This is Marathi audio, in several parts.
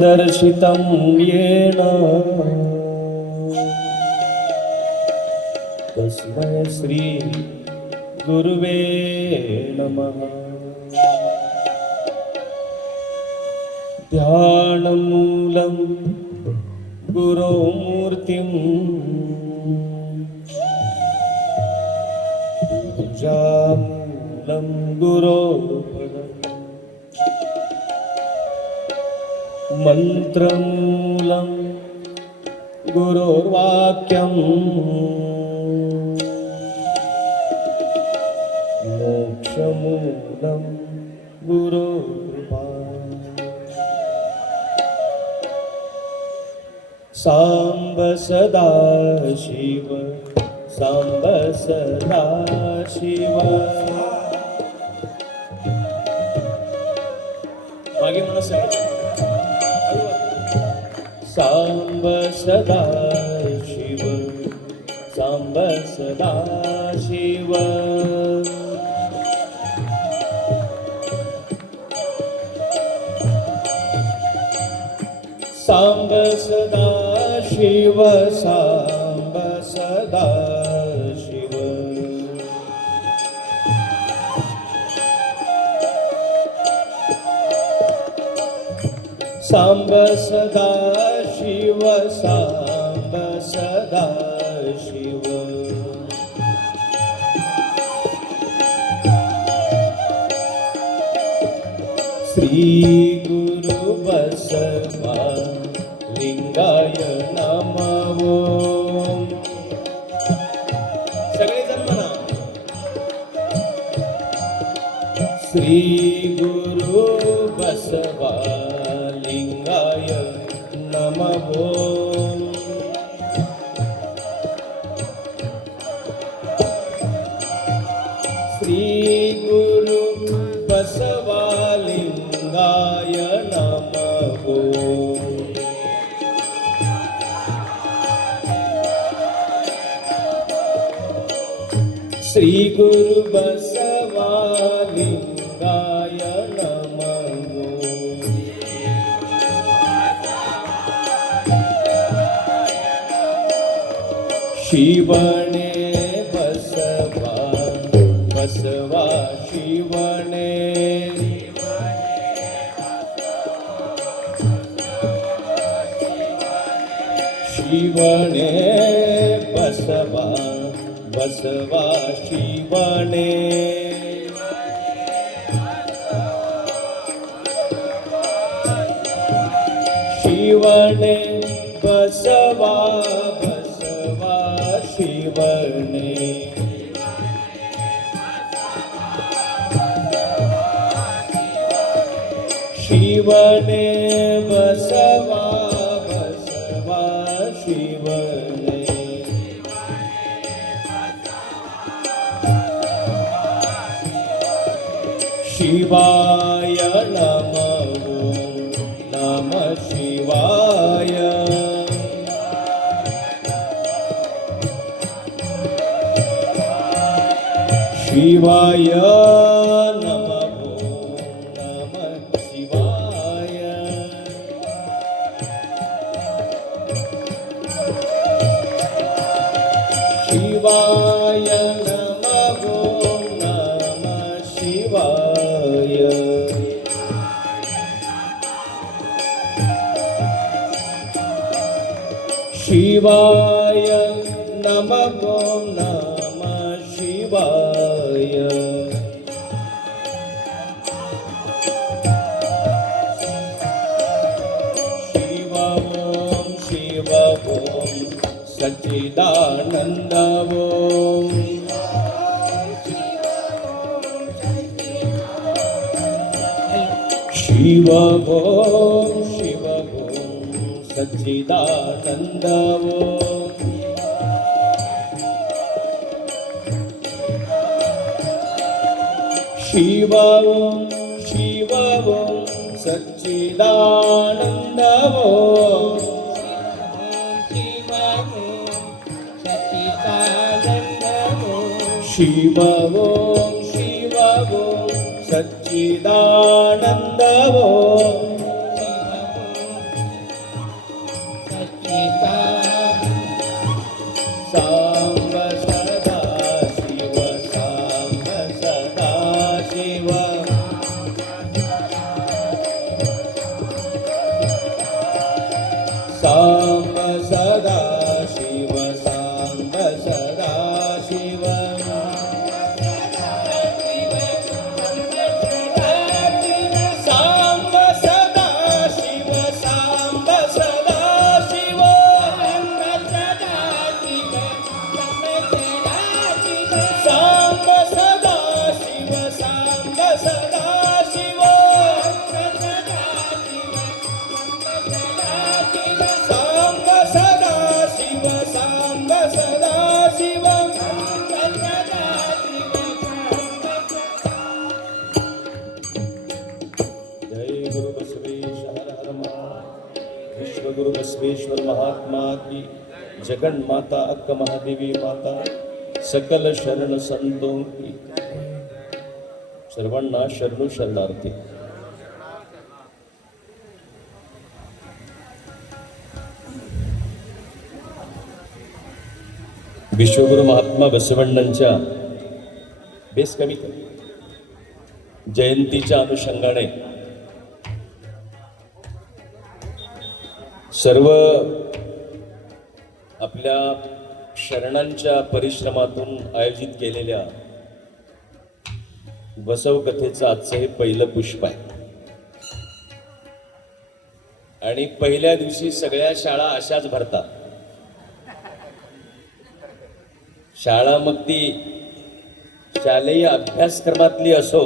दर्शितं येन तस्मै श्री गुरुवे नमः। ध्यानमूलं गुरोमूर्तिं पूजामूलं गुरोपदम् मंत्रमूलं गुरोर्वाक्यं मोक्षमूलं गुरोर्कृपा। सांब सदा शिव सांब सदा शिव। मागे म्हणा सांब सदा शिव सांब सदा शिव। सांब सदा शिव सांब सदा शिव। सांब सदा शिव सांब सदा शिव। श्री गुरु बसवा लिंगाय नमो। सगळेजण म्हणा श्री गुरु बसवा लिंगाय नमो। श्री गुरु बसवा लिंगाय नमो। श्री गुरु बसवा लिंगाय नमो। शिवने बसवा बसवा शिवने। शिवने बसवा बसवा शिवने। शिवने बसवा बसवा शिवने। शिवने बसवा बसवा शिवने। शिवाय नमो नमः शिवाय। शिवाय नमो नमः शिवाय। शिवाय नमो नमः शिवाय। शिवाय नमो नमः शिवाय। शिव ओम शिव ओम सच्चिदानंद ओम। शिव ओम शिव ओम सच्चिदानंद ओम। शिव ओम शिव ओम सच्चिदानंद ओम। शिव ओम शिव ओम सच्चिदानंद ओम। विश्वगुरु बसवेश्वर महात्मा की, जगन माता अक्क महादेवी माता, सकल शरण संतों की. सर्वांना शरणू शरणार्थी. विश्वगुरु महात्मा बसवण्णांच्या बेस कमी जयंतीच्या अनुषंगाने सर्व आपल्या शरणांच्या परिश्रमातून आयोजित केलेल्या बसव कथेचं आजचं हे पहिलं पुष्प आहे. आणि पहिल्या दिवशी सगळ्या शाळा अशाच भरतात. शाळा मग ती शालेय अभ्यासक्रमातली असो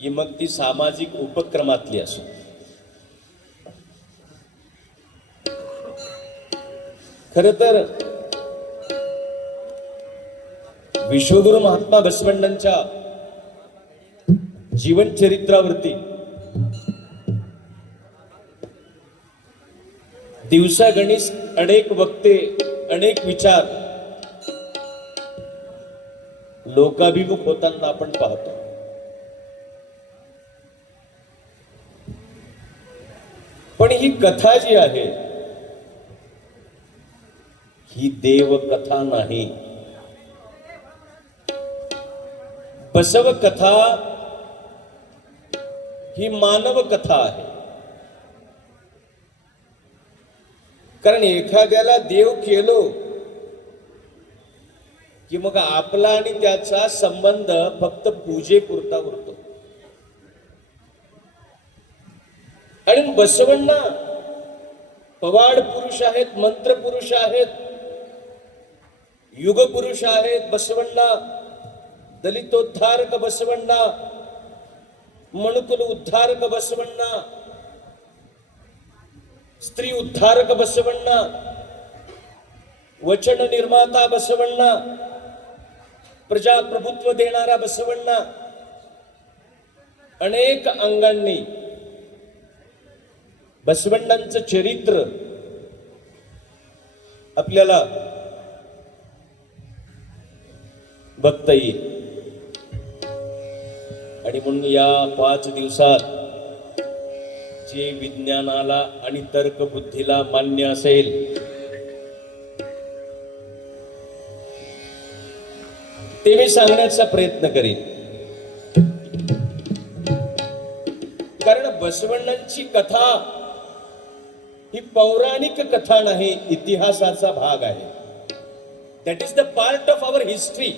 की मग ती सामाजिक उपक्रमातली असो, खर तर विश्वगुरु महात्मा बसवण्णांच्या जीवन चरित्रावरती दिवसागणिक अनेक वक्ते, अनेक विचार लोकाभिमुख होताना आपण पाहतो. पण ही कथा जी आहे ही देवकथा नाही. बसव कथा ही मानव कथा आहे. कारण एखाद्याला देव केलो की मग आपला आणि त्याचा संबंध फक्त पूजेपुरता उरतो. आणि बसवण्णा पवाड पुरुष आहेत, मंत्र पुरुष आहेत, युग पुरुष आहेत. बसवण्णा दलितोद्धारक बसवण्णा, मनुकुल उद्धारक बसवण्णा, स्त्री उद्धारक बसवण्णा, वचन निर्माता बसवण्णा, प्रजाप्रभुत्व देणारा बसवण्णा. अनेक अंगांनी बसवण्णांचं चरित्र आपल्याला बघता येईल. आणि म्हणून या 5 दिवसात जे विज्ञानाला आणि तर्कबुद्धीला मान्य असेल ते मी सांगण्याचा प्रयत्न करीन. कारण बसवण्णांची कथा ही पौराणिक कथा नाही, इतिहासाचा भाग आहे. That is the part of our history.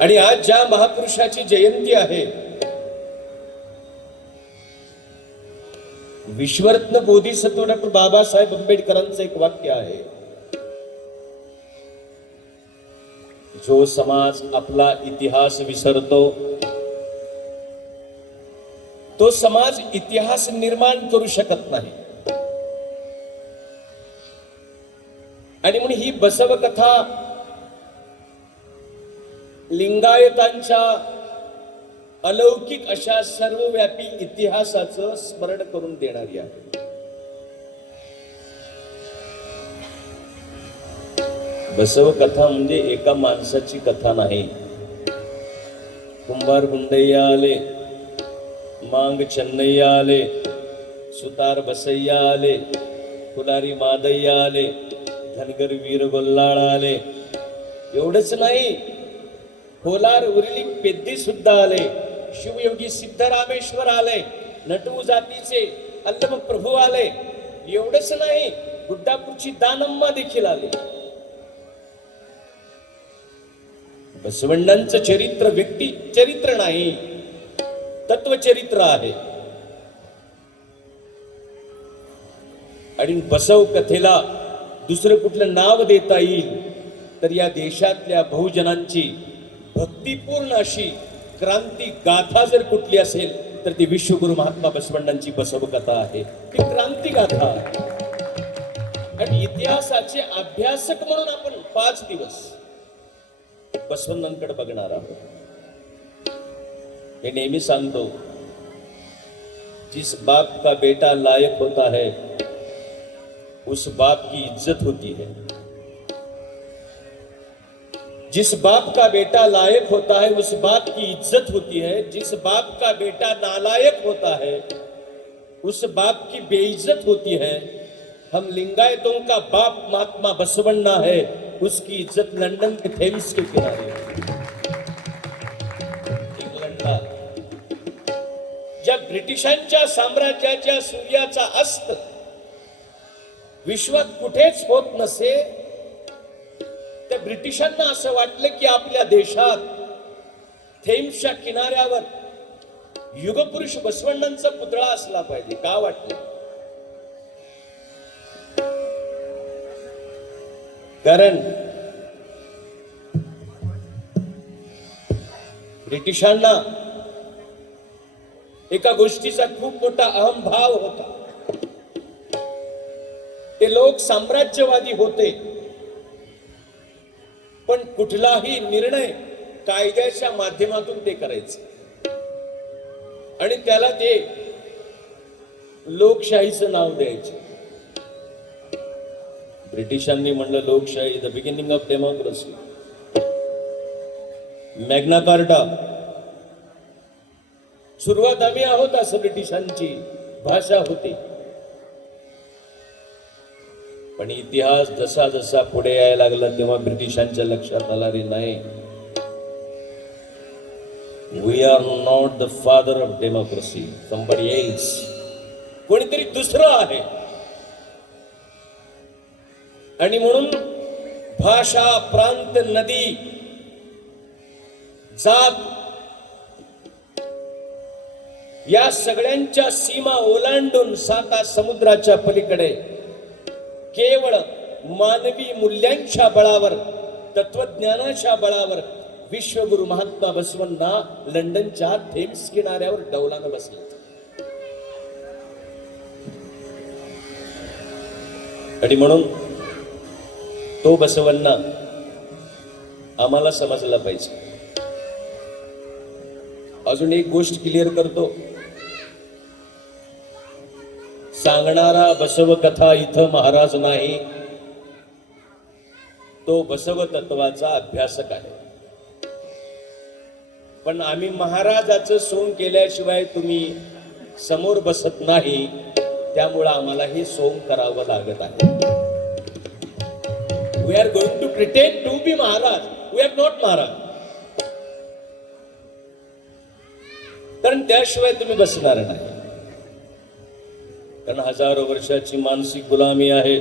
आणि आज ज्या महापुरुषाची जयंती आहे, विश्वरत्न बोधिसत्व डॉक्टर बाबासाहेब आंबेडकरांचं एक वाक्य आहे, जो समाज आपला इतिहास विसरतो तो समाज इतिहास निर्माण करू शकत नाही. आणि म्हणून ही बसव कथा लिंगायतांच्या अलौकिक अशा सर्वव्यापी इतिहासाचं स्मरण करून देणारी आहे. बसव कथा म्हणजे एका माणसाची कथा नाही. कुंभार गुंडैया आले, मांग चन्नैया आले, सुतार बसैया आले, फुलारी मादैया आले, धनगर वीर गोल्लाळ आले. एवढंच नाही, होलार उरली पेद्दी सुद्धा आले, शिवयोगी सिद्धरामेश्वर आले, नटू जातीचे अल्लम प्रभू आले. एवढंच नाही, गुड्डापूरची दानम्मा देखील आले. बसवण्णांचं चरित्र व्यक्ती चरित्र नाही, तत्वचरित्र आहे. आणि बसव कथेला दुसरं कुठलं नाव देता येईल तर या देशातल्या बहुजनांची भक्तिपूर्ण अशी क्रांती गाथा जर कुठली असेल तर ती विश्वगुरु महात्मा बसवण्णांची बसव कथा आहे. ती क्रांती गाथा आहे. आणि इतिहासाचे अभ्यासक म्हणून आपण 5 दिवस बसवण्णांकडे बघणार आहोत. मैं नेहमी सांगतो, जिस बाप का बेटा लायक होता है उस बाप की इज्जत होती है। जिस बाप का बेटा लायक होता है उस बाप की इज्जत होती है। जिस बाप का बेटा नालायक होता है उस बाप की बेइज्जत होती है। हम लिंगायतों का बाप महात्मा बसवण्णा है, उसकी इज्जत लंदन के थेम्स के किनारे है। इंग्लंडला ज्या ब्रिटिशांच्या साम्राज्याच्या सूर्याचा अस्त विश्वात कुठेच होत नसे, त्या ब्रिटिशांना असं वाटलं की आपल्या देशात थेम्सच्या किनाऱ्यावर युगपुरुष बसवण्णांचा पुतळा असला पाहिजे. का वाटलं? कारण ब्रिटिशांना एका गोष्टीचा खूप मोठा अहंभाव होता. ते लोक साम्राज्यवादी होते, पण कुठलाही निर्णय कायद्याच्या माध्यमातून ते करायचे आणि त्याला ते लोकशाहीचं नाव द्यायचे. ब्रिटिशांनी म्हणलं लोकशाही, the beginning of democracy. Magna carta, सुरुवात आम्ही आहोत असं ब्रिटिशांची भाषा होती. पण इतिहास जसा जसा पुढे यायला लागला तेव्हा ब्रिटिशांच्या लक्षात आला, रे नाही, we are not the father of democracy, somebody else, कोणीतरी दुसरं आहे. आणि म्हणून भाषा, प्रांत, नदी, जात या सगळ्यांच्या सीमा ओलांडून 7 समुद्राच्या पलीकडे केवळ मानवी मूल्यांच्या बळावर, तत्वज्ञानाच्या बळावर विश्वगुरु महात्मा बसवण्णा लंडनच्या थेम्स किनाऱ्यावर डौलानं बसले. आणि म्हणून तो बसवण्णा आम्हाला समजला पाहिजे. अजून एक गोष्ट क्लिअर करतो, सांगणारा बसव कथा इथं महाराज नाही, तो बसव तत्वाचा अभ्यासक आहे. पण आम्ही महाराजाचं सोंग केल्याशिवाय तुम्ही समोर बसत नाही, त्यामुळे आम्हाला हे सोंग करावं लागत आहे. We are going to pretend to be Maharaj, we are not Maharaj. कारण त्याशिवाय तुम्ही बसणार नाही. कारण हजारो वर्षाची मानसिक गुलामी आहे.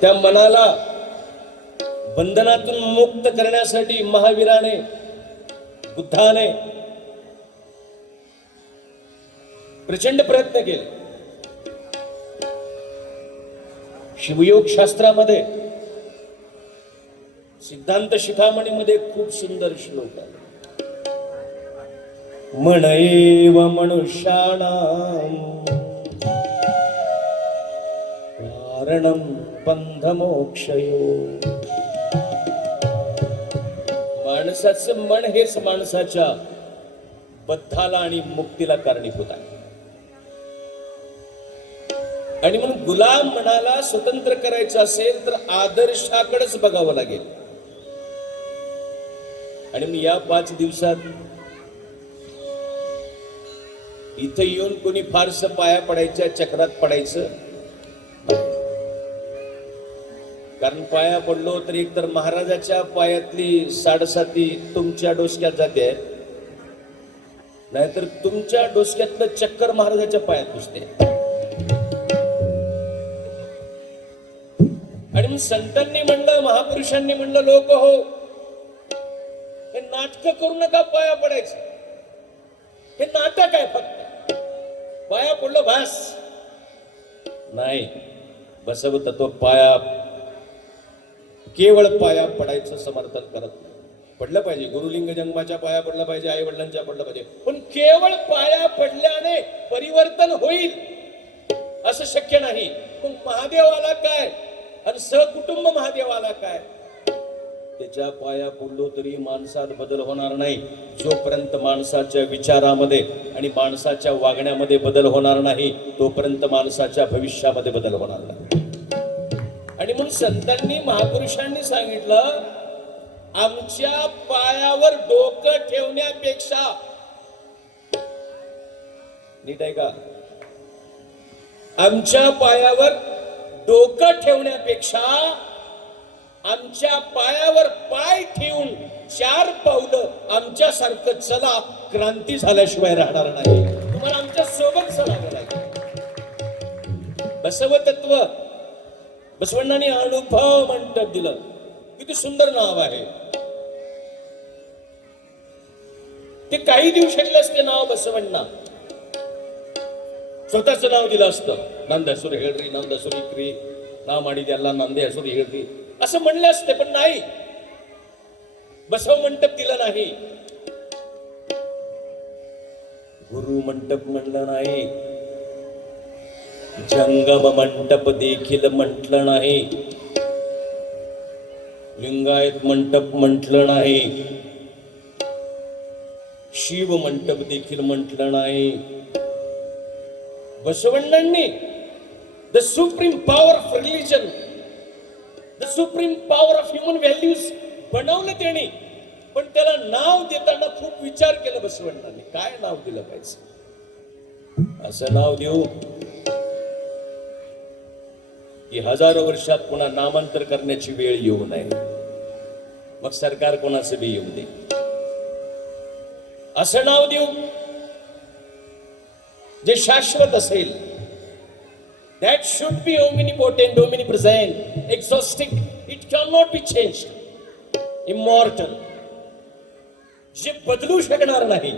त्या मनाला बंधनातून मुक्त करण्यासाठी महावीराने, बुद्धाने प्रचंड प्रयत्न केले. शिवयोग शास्त्रामध्ये, सिद्धांत शिखामणीमध्ये खूप सुंदर श्लोक आहे. मन एव मनुष्याणां कारणं बंधमोक्षयो. माणसाचं मन हेच माणसाच्या बद्धाला आणि मुक्तीला कारणीभूत आहे. आणि म्हणून गुलाम मनाला स्वतंत्र करायचं असेल तर आदर्शाकडेच बघावं लागेल. आणि मी या 5 दिवसात इथं येऊन कोणी फारसं पाया पडायच्या चक्रात पडायचं, कारण पाया पडलो तर एकतर महाराजाच्या पायातली 7.5 तुमच्या डोसक्यात जाते, नाहीतर तुमच्या डोसक्यातलं चक्कर महाराजाच्या पायात घुसते. आणि मग संतांनी म्हणलं, महापुरुषांनी म्हणलं, लोक हो, हे नाटक करू नका पाया पडायचं. हे नाटक आहे, फक्त पाया पडलं भास नाही. बसव तत्व पाया, केवळ पाया पडायचं समर्थन करत नाही. पडलं पाहिजे, गुरुलिंग जन्माच्या पाया पडलं पाहिजे, आई वडिलांच्या पडलं पाहिजे, पण केवळ पाया पडल्याने परिवर्तन होईल असं शक्य नाही. मग महादेवाला काय आणि सहकुटुंब महादेवाला काय? त्याच्या पाया पडलो तरी माणसात बदल होणार नाही जोपर्यंत माणसाच्या विचारामध्ये आणि माणसाच्या वागण्यामध्ये बदल होणार नाही तोपर्यंत माणसाच्या भविष्यामध्ये बदल होणार नाही. आणि म्हणून संतांनी महापुरुषांनी सांगितलं आमच्या पायावर डोकं ठेवण्यापेक्षा, नीट आहे का, आमच्या पायावर डोकं ठेवण्यापेक्षा आमच्या पायावर पाय ठेवून 4 पावलं आमच्या सारखं चला, क्रांती झाल्याशिवाय राहणार नाही. तुम्हाला आमच्या सोबत चालावं लागेल. बसव तत्व बसवण्णांनी अनुभव मंडप दिलं. किती सुंदर नाव आहे ते. काही देऊ शकले असते नाव बसवण्णा, स्वतःच नाव दिलं असतं. नंदासुर हेळरी, नंदासुरी क्री नाव माडी त्याला नंदेसुरी हेळरी असं म्हणले असते, पण नाही. बसव मंडप दिला नाही, गुरु मंडप म्हणलं नाही, जंगम मंडप देखील म्हटलं नाही, लिंगायत मंडप म्हटलं नाही, शिव मंडप देखील म्हटलं नाही. बसवण्णांनी the supreme power of religion, the supreme power of human values बनवलं त्यांनी. पण त्याला नाव देताना खूप विचार केला बसवण्णांनी. काय नाव दिलं पाहिजे, असं नाव देऊ की हजारो वर्षात पुन्हा नामांतर करण्याची वेळ येऊ नये. मग सरकार कोणाचं बी येऊ दे, असं नाव देऊ जे शाश्वत असेल. That should be omnipotent, omnipresent, exhausting. It cannot be changed. Immortal. जे बदलू शकणार नाही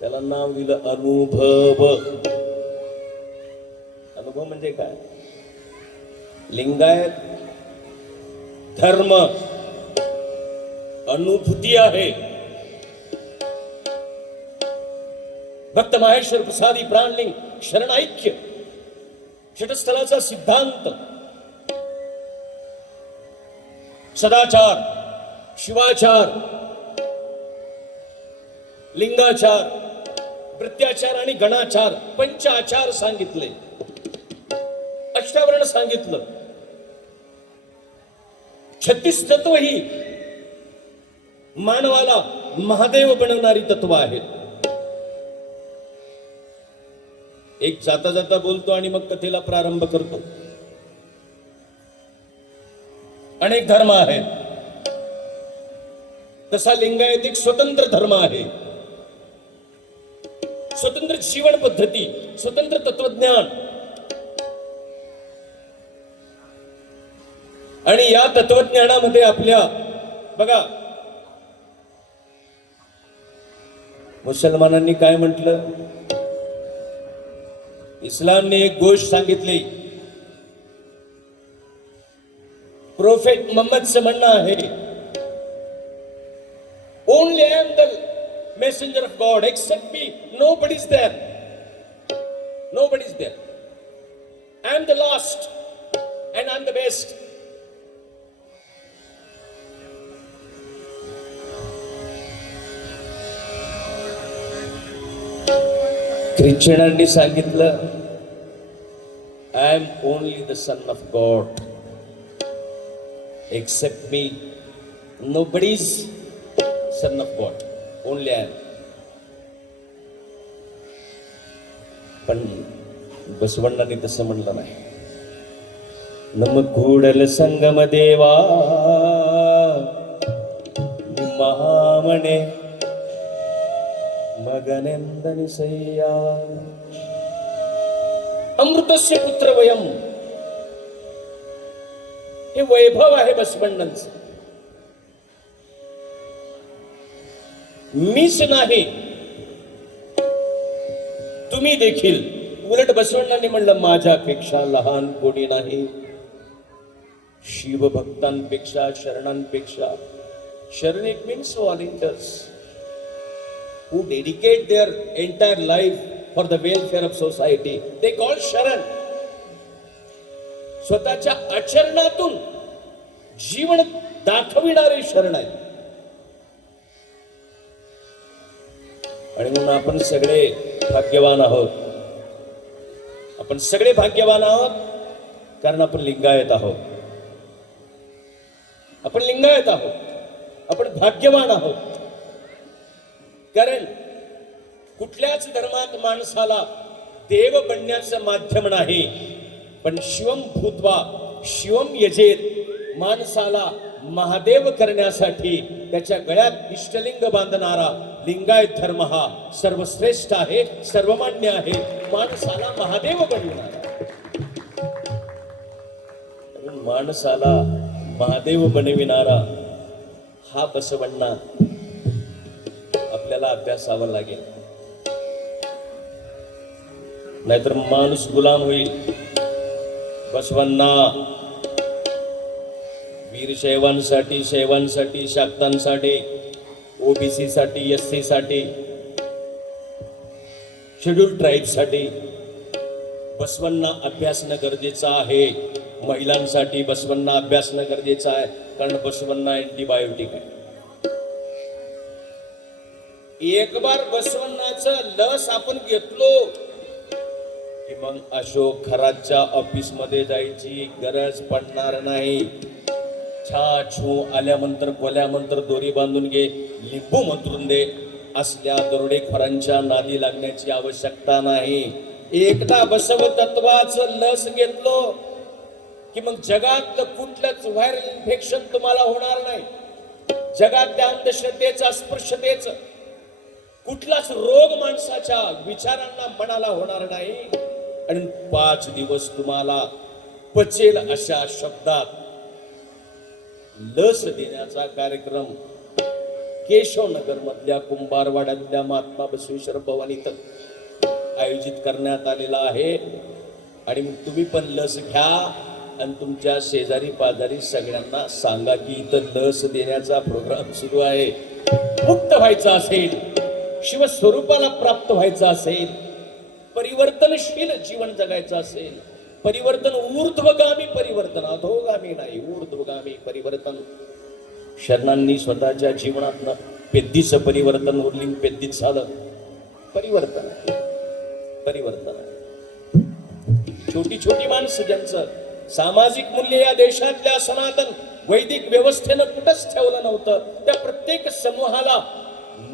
त्याला नाव दिलं अनुभव. अनुभव म्हणजे काय? लिंगायत धर्म अनुभूती आहे. भक्त माहेश्वर प्रसादी प्राणलिंग शरण ऐक्य षटस्थलाचा सिद्धांत, सदाचार, शिवाचार, लिंगाचार, प्रत्याचार आणि गणाचार, पंचाचार सांगितले, अष्टावरण सांगितलं. 36 तत्व ही मानवाला महादेव बनवणारी तत्व आहेत. एक जाता जाता बोलतो आणि मग कथेला प्रारंभ करतो. अनेक धर्म आहेत, तसा लिंगायत एक स्वतंत्र धर्म आहे. स्वतंत्र जीवन पद्धती, स्वतंत्र तत्वज्ञान. आणि या तत्वज्ञानामध्ये आपल्या बघा मुसलमानांनी काय म्हटलं, इस्लामने एक गोष्ट सांगितली. प्रोफेट मोहम्मदचं म्हणणं आहे only I am the messenger of God, except me nobody is there, nobody is there. I am the last and I am the best. ख्रिश्चनांनी सांगितलं I am only the son of God, except me nobody is son of God, only I am. पण बसवण्णांनी तसं म्हणलं नाही. नम कूडल संगम देवा महामणे मगनेंदनि सय्या अमृतस्य पुत्र वयम. हे वैभव आहे बसवण्णांचं. मीच नाही तुम्ही देखील. उलट बसवण्णांनी म्हणलं माझ्यापेक्षा लहान कोणी नाही. शिवभक्तांपेक्षा, शरणांपेक्षा. शरण it means volunteers who dedicate their entire life for the welfare of society. They call sharan. स्वतःच्या आचरणातून जीवन दाखविणारे शरण आहे. आणि म्हणून आपण सगळे भाग्यवान आहोत. आपण सगळे भाग्यवान आहोत कारण आपण लिंगायत आहोत. आपण लिंगायत आहोत. आपण भाग्यवान आहोत. कारण कुठल्याच धर्मात माणसाला देव बनण्याचं माध्यम नाही, पण शिवम भूत्वा शिवम यजेत माणसाला महादेव करण्यासाठी त्याच्या गळ्यात इष्टलिंग बांधणारा लिंगायत धर्म हा सर्वश्रेष्ठ आहे, सर्वमान्य आहे. माणसाला महादेव बनविणारा, माणसाला महादेव बनविणारा हा बसवण्णा आपल्याला अभ्यासावा लागेल. नाहीतर माणूस गुलाम होईल. बसवण्णा वीरशैवांसाठी, शैवांसाठी, शाक्तांसाठी, ओबीसी साठी, एससी साठी, शेड्यूल ट्राईब साठी बसवण्णा अभ्यासणं गरजेचं आहे. महिलांसाठी बसवण्णा अभ्यासणं गरजेचं आहे, कारण बसवण्णा अँटीबायोटिक आहे. एक बार बसवण्णाचं लस आपण घेतलो की मग अशोक खरातच्या ऑफिस मध्ये जायची गरज पडणार नाही. छा छू आल्यानंतर कोल्यानंतर दोरी बांधून घे, लिंबू मंत्रून दे, असल्या दरोडेखोरांच्या नादी लागण्याची आवश्यकता नाही. एकदा बसव तत्वाचं लस घेतलो की मग जगातलं कुठलंच व्हायरल इन्फेक्शन तुम्हाला होणार नाही. जगातल्या अंधश्रद्धेचं, अस्पृश्यतेचं कुठलाच रोग माणसाच्या विचारांना, मनाला होणार नाही. आणि 5 दिवस तुम्हाला पचेल अशा शब्दात लस देण्याचा कार्यक्रम केशवनगर मधल्या कुंभारवाड्यातल्या महात्मा बसवेश्वर भवन इथं आयोजित करण्यात आलेला आहे. आणि मग तुम्ही पण लस घ्या आणि तुमच्या शेजारी पाजारी सगळ्यांना सांगा की इथं लस देण्याचा प्रोग्राम सुरू आहे. मुक्त व्हायचा असेल, शिवस्वरूपाला प्राप्त व्हायचं असेल, परिवर्तनशील जीवन जगायचं असेल, परिवर्तन ऊर्ध्वगामी परिवर्तन, अधोगामी नाही, ऊर्ध्वगामी परिवर्तन. शरणांनी स्वतःच्या जीवनातनं पेद्दीचं परिवर्तन उरलिंग पेद्दीत झालं. परिवर्तन आहे, परिवर्तन आहे. छोटी छोटी माणसं ज्यांचं सामाजिक मूल्य या देशातल्या सनातन वैदिक व्यवस्थेनं कुठंच ठेवलं नव्हतं, त्या प्रत्येक समूहाला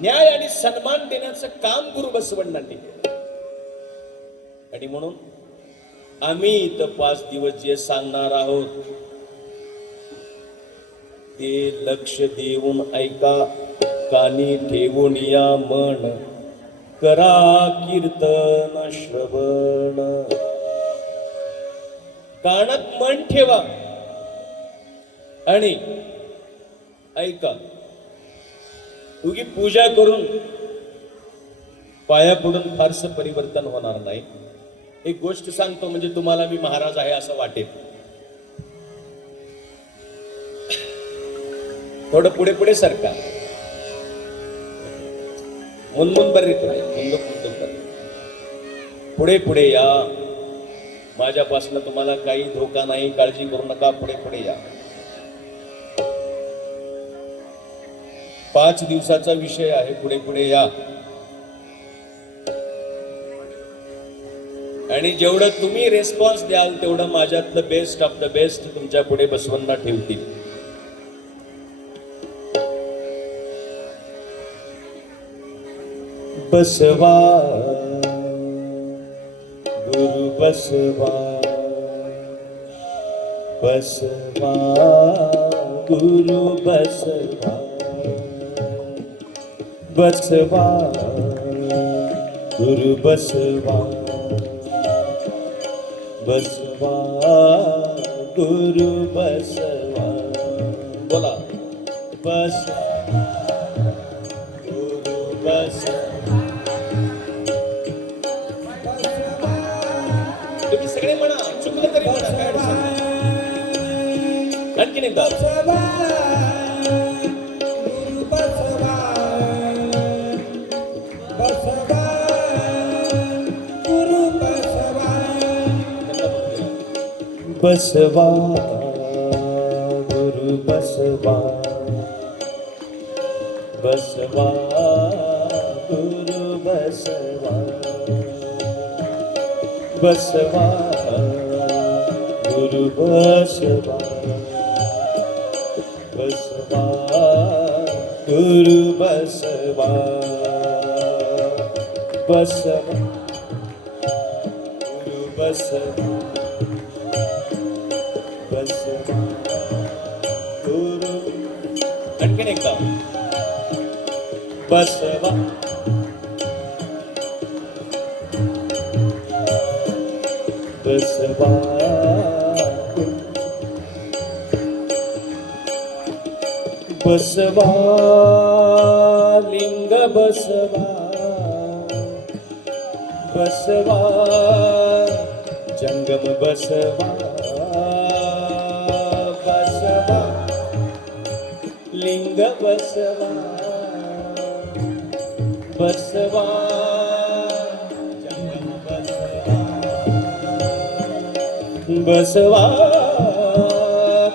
न्याय आणि सन्मान देण्याचं काम गुरु बसवण्णांनी केलं. आणि म्हणून आम्ही इथं 5 दिवस जे सांगणार आहोत ते लक्ष देऊन ऐका, कानी ठेवून या मन, करा कीर्तन श्रवण. कानात मन ठेवा आणि ऐका. उगी पूजा करून पाया पडून फारसं परिवर्तन होणार नाही. एक गोष्ट सांगतो म्हणजे तुम्हाला मी महाराज आहे असं वाटेल. थोडं पुढे पुढे सरका, मुनमुन बरे पुढे पुढे या. माझ्यापासून तुम्हाला काही धोका नाही, काळजी करू नका. पुढे पुढे या. 5 दिवसाचा विषय आहे. पुढे पुढे या. आणि जेवढं तुम्ही रेस्पॉन्स द्याल तेवढं माझ्यातलं बेस्ट ऑफ द बेस्ट तुमच्या पुढे बसवण्णा ठेवतील. बसवा गुरु बसवा, बसवा गुरु बसवा, बसवा गुरु बसवा, बसवा गुरु बसवा. बोला बस गुरु बसवा. तुम्ही सगळे म्हणा, चुकलं तरी म्हणा, काय अडचण नाही. आणखीन एकदा बसवा गुरु बसवा बसवा गुरु बसवा बसवा गुरु बसवा बसवा गुरु बसवा बसवा गुरु बसवा बसवा गुरु आणखीन एकदा बसवा बसवा बसवा लिंग बसवा बसवा जंगम बसवा बसवा लिंग बसवा बसवा जंगम बसवा बसवा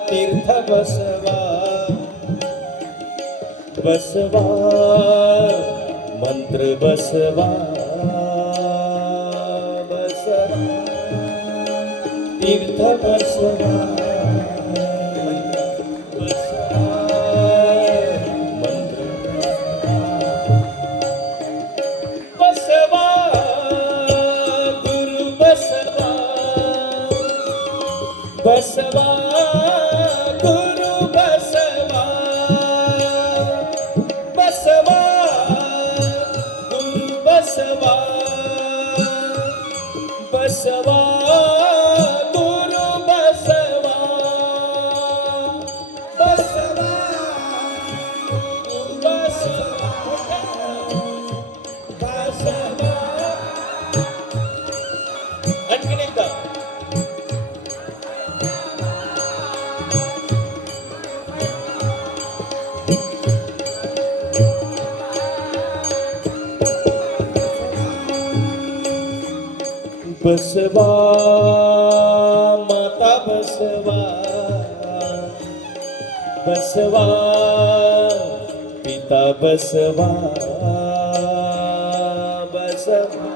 तीर्थ बसवा बसवा मंत्र बसवा बसवा तीर्थ बसवा बसवा मंत्र बसवा गुरु बसवा बसवा गुरु बसवा बसवा गुरु बसवा बसवा गुरु बसवा बसवा गुरु बसवा बसवा आणखीन एकदा बसवा माता बसवा बसवा पिता बसवा बसवा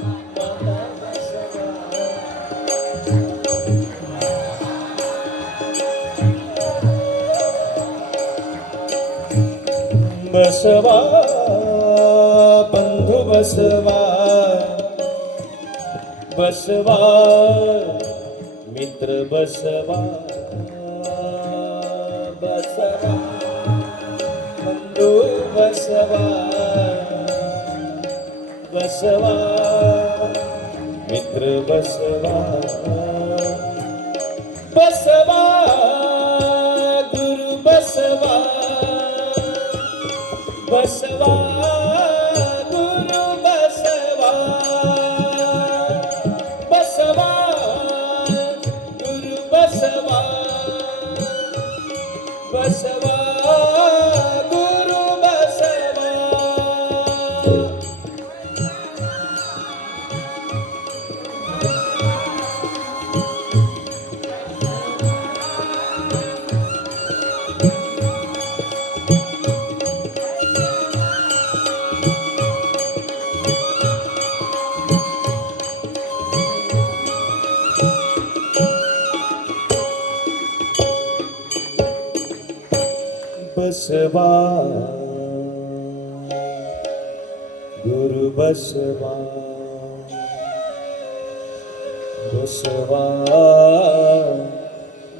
माता बसवा बसवा बंधु बसवा बसवा मित्र बसवा बसवा बंधु बसवा बसवा मित्र बसवा बसवा गुरु बसवा बसवा गुरु बसवा बसवा गुरु बसवा बसवा गुरु बसवा बसवा गुरु बसवा बसवा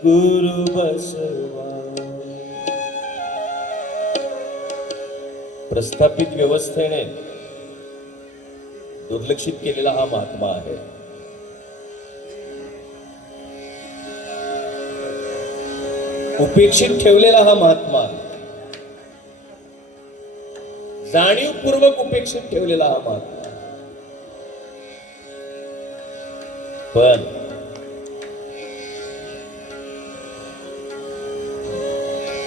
गुरु बसवा प्रस्थापित व्यवस्थेने दुर्लक्षित केलेला हा महात्मा आहे. उपेक्षित ठेवलेला हा महात्मा आहे. जाणीवपूर्वक उपेक्षित ठेवलेला हा महात्मा. पण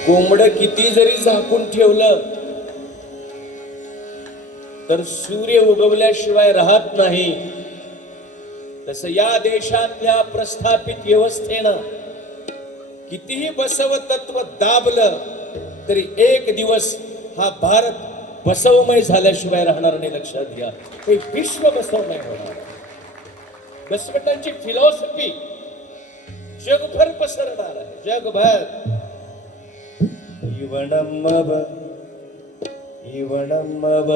कोंबड किती जरी झाकून ठेवलं तर सूर्य उगवल्याशिवाय राहत नाही. तसं या देशातल्या प्रस्थापित व्यवस्थेनं कितीही बसव तत्व दाबलं तरी एक दिवस हा भारत बसवमय झाल्याशिवाय राहणार नाही. लक्षात घ्या, हे विश्व बसवमय होणार. बसवटांची फिलॉसॉफी जगभर पसरणार आहे, जगभर. इवणम्मब इवणम्मब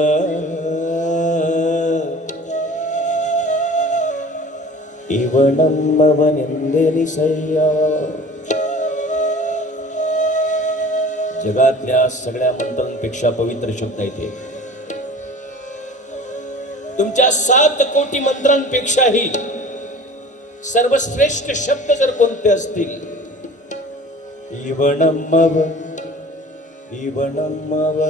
इवणम्मब निंदेलिसय्या. जगातल्या सगळ्या मंत्रांपेक्षा पवित्र शब्द आहे ते. तुमच्या 7 कोटी मंत्रांपेक्षाही सर्वश्रेष्ठ शब्द जर कोणते असतील, इवणम्मव इवणम्मव.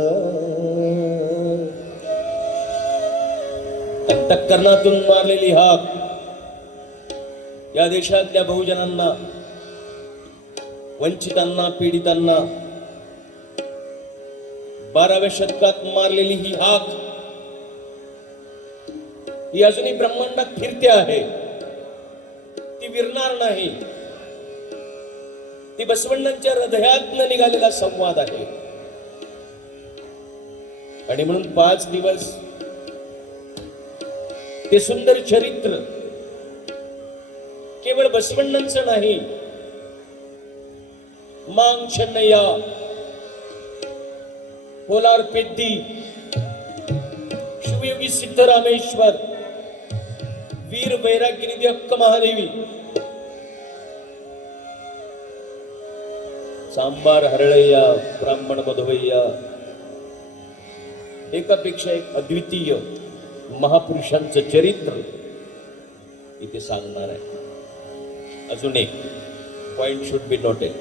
अंतःकरणातून मारलेली हाक या देशातल्या बहुजनांना, वंचितांना, पीडितांना 12व्या शतकात मारलेली ही हाक ही अजूनही ब्रह्मांडात फिरते आहे. ती विरणार नाही. ती बसवण्णांच्या हृदयातनं निघालेला संवाद आहे. आणि म्हणून 5 दिवस ते सुंदर चरित्र केवळ बसवण्णांचं नाही, मांग चेन्नैया, कोलार पेद्दी, शिवयोगी सिद्धरामेश्वर, वीर वैराग्यनिधी अक्क महादेवी, सांबार हरळय्या, ब्राह्मण बधवय्या, एकापेक्षा एक अद्वितीय महापुरुषांचं चरित्र इथे सांगणार आहे. अजून एक पॉइंट शुड बी नोटेड.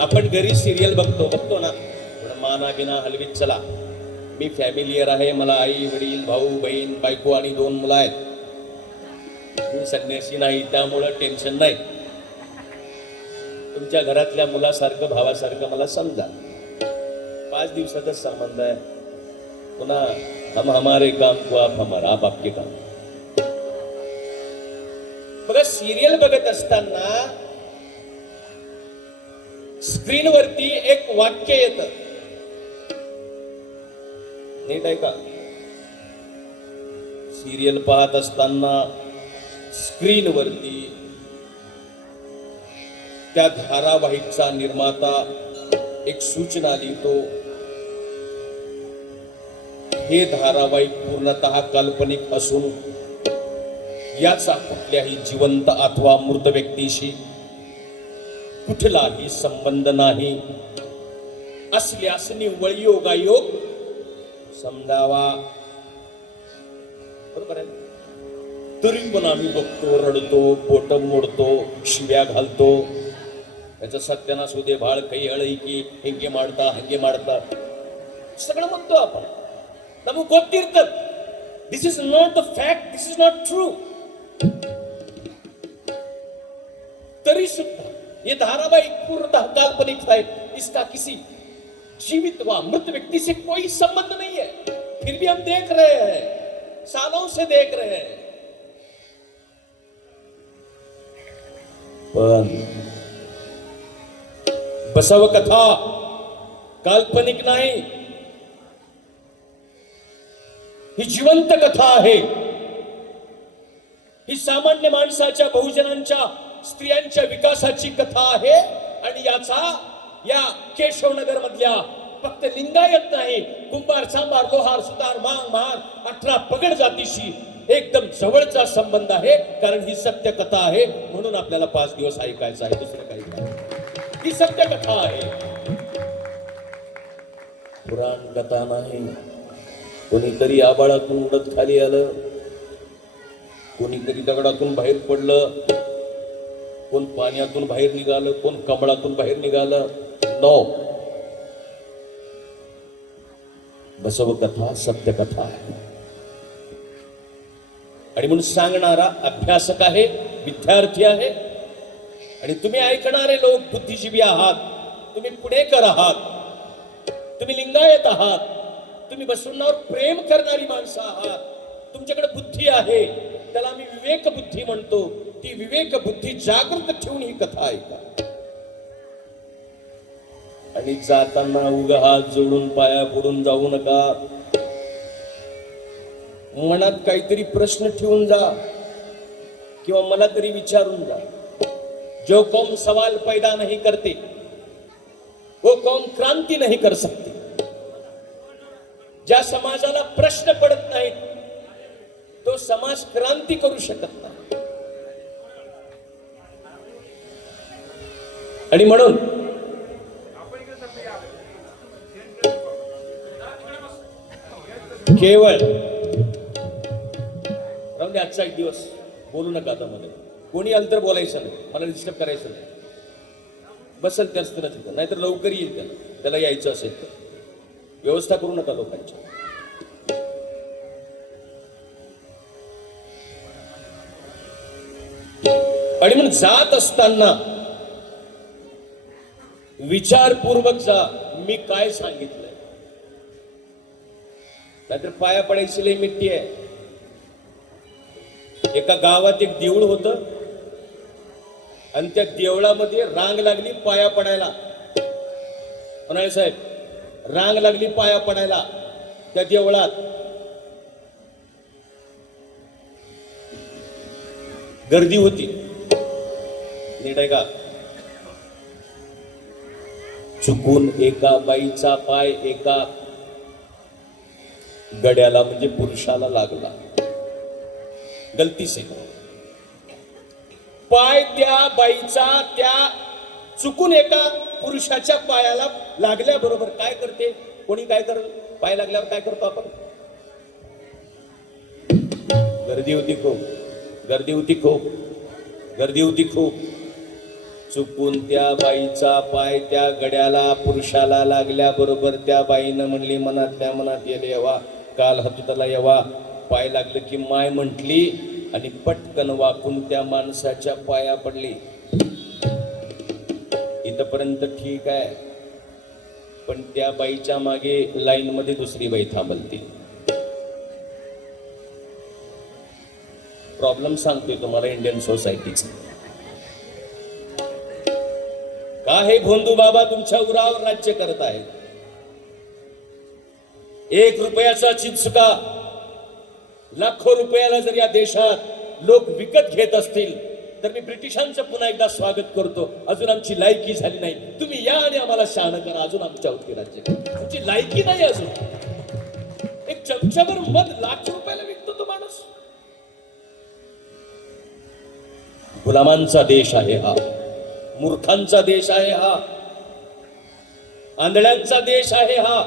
आपण घरी सिरियल बघतो ना, माना बिना हलवीत चला. मी फॅमिलियर आहे, मला आई वडील भाऊ बहीण बायको आणि 2 मुलं आहेत. मी संन्यासी नाही, त्यामुळं टेन्शन नाही. तुमच्या घरातल्या मुलासारखं भावासारखं मला समजा. 5 दिवसाचाच संबंध आहे. पुन्हा हम हमारे काम को आप हमारा, आप आपके काम. बघा, सिरियल बघत असताना स्क्रीनवरती एक वाक्य येतं. नीट आहे का? सिरियल पाहत असताना स्क्रीनवरती त्या धारावाहिकचा निर्माता एक सूचना लिहितो. हे धारावाहिक पूर्णतः काल्पनिक असून याचा कुठल्याही जिवंत अथवा मृत व्यक्तीशी कुठलाही संबंध नाही. असल्यास निव्वळ योगायोग समजावा. बरोबर आहे. तरी पण आम्ही बघतो, रडतो, बोट मोडतो, शिव्या घालतो. याचं सत्यानाश होते, भाळ काही हळई की हेंगे माडता हंगे माडता सगळं म्हणतो आपण. नमू गोत्तीर्थ. This is not the fact, this is not true. तरी सुद्धा ये धारावाहिक पूर्णतः काल्पनिक है. इसका किसी जीवित व मृत व्यक्ति से कोई संबंध नहीं है. फिर भी हम देख रहे हैं, सालों से देख रहे हैं. पण बसव कथा काल्पनिक नाही, ही जिवंत कथा आहे. ही सामान्य माणसाच्या, बहुजनांच्या, स्त्रियांच्या विकासाची कथा आहे. आणि याचा या केशवनगर मधल्या फक्त लिंगायत नाही, कुंभार, सांबार, लोहार, सुतार, मांग, महार, 18 पगड जातीशी एकदम जवळचा संबंध आहे. कारण ही सत्य कथा आहे, म्हणून आपल्याला 5 दिवस ऐकायचं आहे. दुसरं काही नाही. ही सत्य कथा आहे, पुराण कथा नाही. कोणीतरी आबाळातून उडत खाली आलं, कोणीतरी दगडातून बाहेर पडलं, कोण पाण्यातून बाहेर निघालं, कोण कमळातून बाहेर निघालं. नो, बसव कथा सत्य कथा आहे. आणि म्हणून सांगणारा अभ्यासक आहे, विद्यार्थी आहे. आणि तुम्ही ऐकणारे लोक बुद्धिजीवी आहात, तुम्ही पुणेकर आहात, तुम्ही लिंगायत आहात, तुम्ही बसवण्यावर प्रेम करणारी माणसं आहात. तुमच्याकडे बुद्धी आहे, त्याला आम्ही विवेक बुद्धी म्हणतो. ती विवेक बुद्धी जागृत ठेवून ही कथा ऐका. आणि जाताना उगा हात जोडून पाया पडून जाऊ नका. मनात काहीतरी प्रश्न ठेवून जा किंवा मला तरी विचारून जा. जो कौम सवाल पैदा नहीं करते वो कौम क्रांती नहीं कर सकती. ज्या समाजाला प्रश्न पडत नाहीत तो समाज क्रांती करू शकत नाही. आणि म्हणून केवळ राहून दे. आजचा एक दिवस बोलू नका. आता मध्ये कोणी आलं तर बोलायचं नाही, मला डिस्टर्ब करायचं नाही. बसेल त्याच तर तिथं, नाहीतर लवकर येईल त्याला यायचं असेल तर. व्यवस्था करू नका लोकांची. आणि म्हणून जात असताना विचारपूर्वक जा. मी काय सांगितलंय, नाहीतर पाया पडायची लई मिट्टी आहे. एका गावात एक देऊळ होतं आणि त्या देवळामध्ये रांग लागली पाया पडायला. म्हणाले साहेब, रांग लागली पाया पडायला त्या देवळात. गर्दी होती. नीट आहे का? चुकून एका बाईचा पाय एका गड्याला म्हणजे पुरुषाला लागला. गलती से पाय त्या बाईचा त्या चुकून एका पुरुषाच्या पायाला लागल्याबरोबर काय करते कोणी? काय करत? पाय लागल्यावर काय करतो आपण? गर्दी होती खूप, गर्दी होती खूप, गर्दी होती खूप. चुकून त्या बाईचा पाय त्या गड्याला पुरुषाला लागल्याबरोबर त्या बाईनं म्हणली मनातल्या मनात, येले यवा काल हतुताला यवा. पाय लागलं की माय म्हटली आणि पटकन वाकून त्या माणसाच्या पाया पडली. इथपर्यंत ठीक आहे, पण त्या बाईच्या मागे लाईन मध्ये दुसरी बाई थांबलती. प्रॉब्लेम सांगतोय तुम्हाला इंडियन सोसायटीचा. का हे भोंदू बाबा तुमच्या उरावर राज्य करत आहेत? 1 रुपयाचा चिंचुका लाखो रुपयाला जर या देशात लोक विकत घेत असतील तर मी ब्रिटिशांचं पुन्हा एकदा स्वागत करतो. अजून आमची लायकी झाली नाही. तुम्ही या आणि आम्हाला शहाणं करा. अजून आमच्यावरती राज्य करा. तुमची लायकी नाही अजून. एक चमच्यावर मध लाख रुपयाला विकतो तो माणूस. गुलामांचा देश आहे हा, मूर्खांचा देश आहे हा, आंधळ्यांचा देश आहे हा.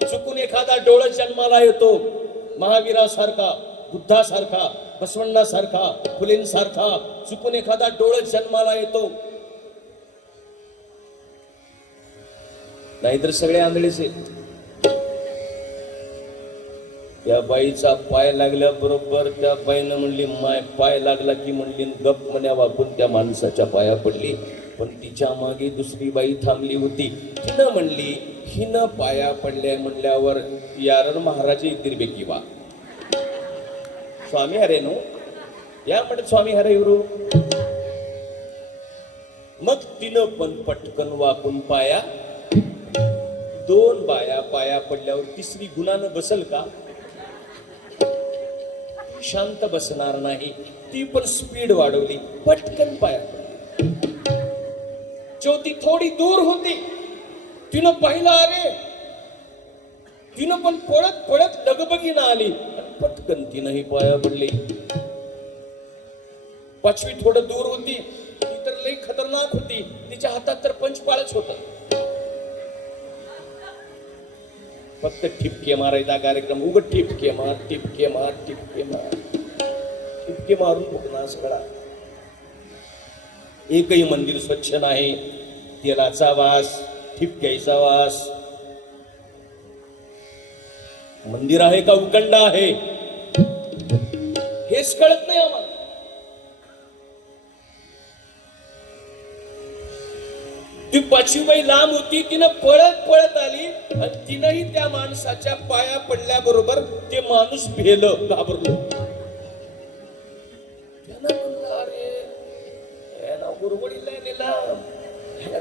चुकून एखादा डोळ जन्माला येतो, महावीरासारखा, बुद्धासारखा, बसवण्णासारखा, फुलेंसारखा चुकून एखादा डोळ जन्माला येतो. नाहीतर सगळे आंधळेच आहेत. त्या बाईचा पाय लागल्याबरोबर त्या बाईनं म्हणली माय पाय लागला की म्हणली गप मन्या वाकून त्या माणसाच्या पाया पडली. पण तिच्या मागे दुसरी बाई थांबली होती. तिनं म्हणली हिनं पाया पडल्या म्हणल्यावर यार महाराज इतिर्बेकी वा स्वामी हरे नो या म्हणत स्वामी हरे गुरु. मग तिनं पण पटकन वाकून पाया. 2 बाया पाया पडल्यावर तिसरी गुणानं बसल का? शांत बसणार नाही. ती पण स्पीड वाढवली, पटकन पाया पडली. ज्योती थोडी दूर होती, तिनं पाहिलं आले. तिनं पण पळत पळत लगबगीनं आली, पटकन तिनंही पाया पडली. 5वी थोडं दूर होती, ती तर लई खतरनाक होती. तिच्या हातात तर पंचपाळच होत. फक्त ठिपके मारायचा कार्यक्रम. उगत ठिपके मार, ठिपके मार, ठिपके मार, ठिपके मारून फुकनास कळा. एकही मंदिर स्वच्छ नाही. तेलाचा वास, ठिपक्याचा वास. मंदिर आहे का उकंड आहे हेच कळत नाही आम्हाला. ती 5वी बाई लांब होती, तिनं पळत पळत आली आणि तिनंही त्या माणसाच्या पाया पडल्याबरोबर ते माणूस भेलं, घाबरलो. त्यानं म्हणलं अरे गेला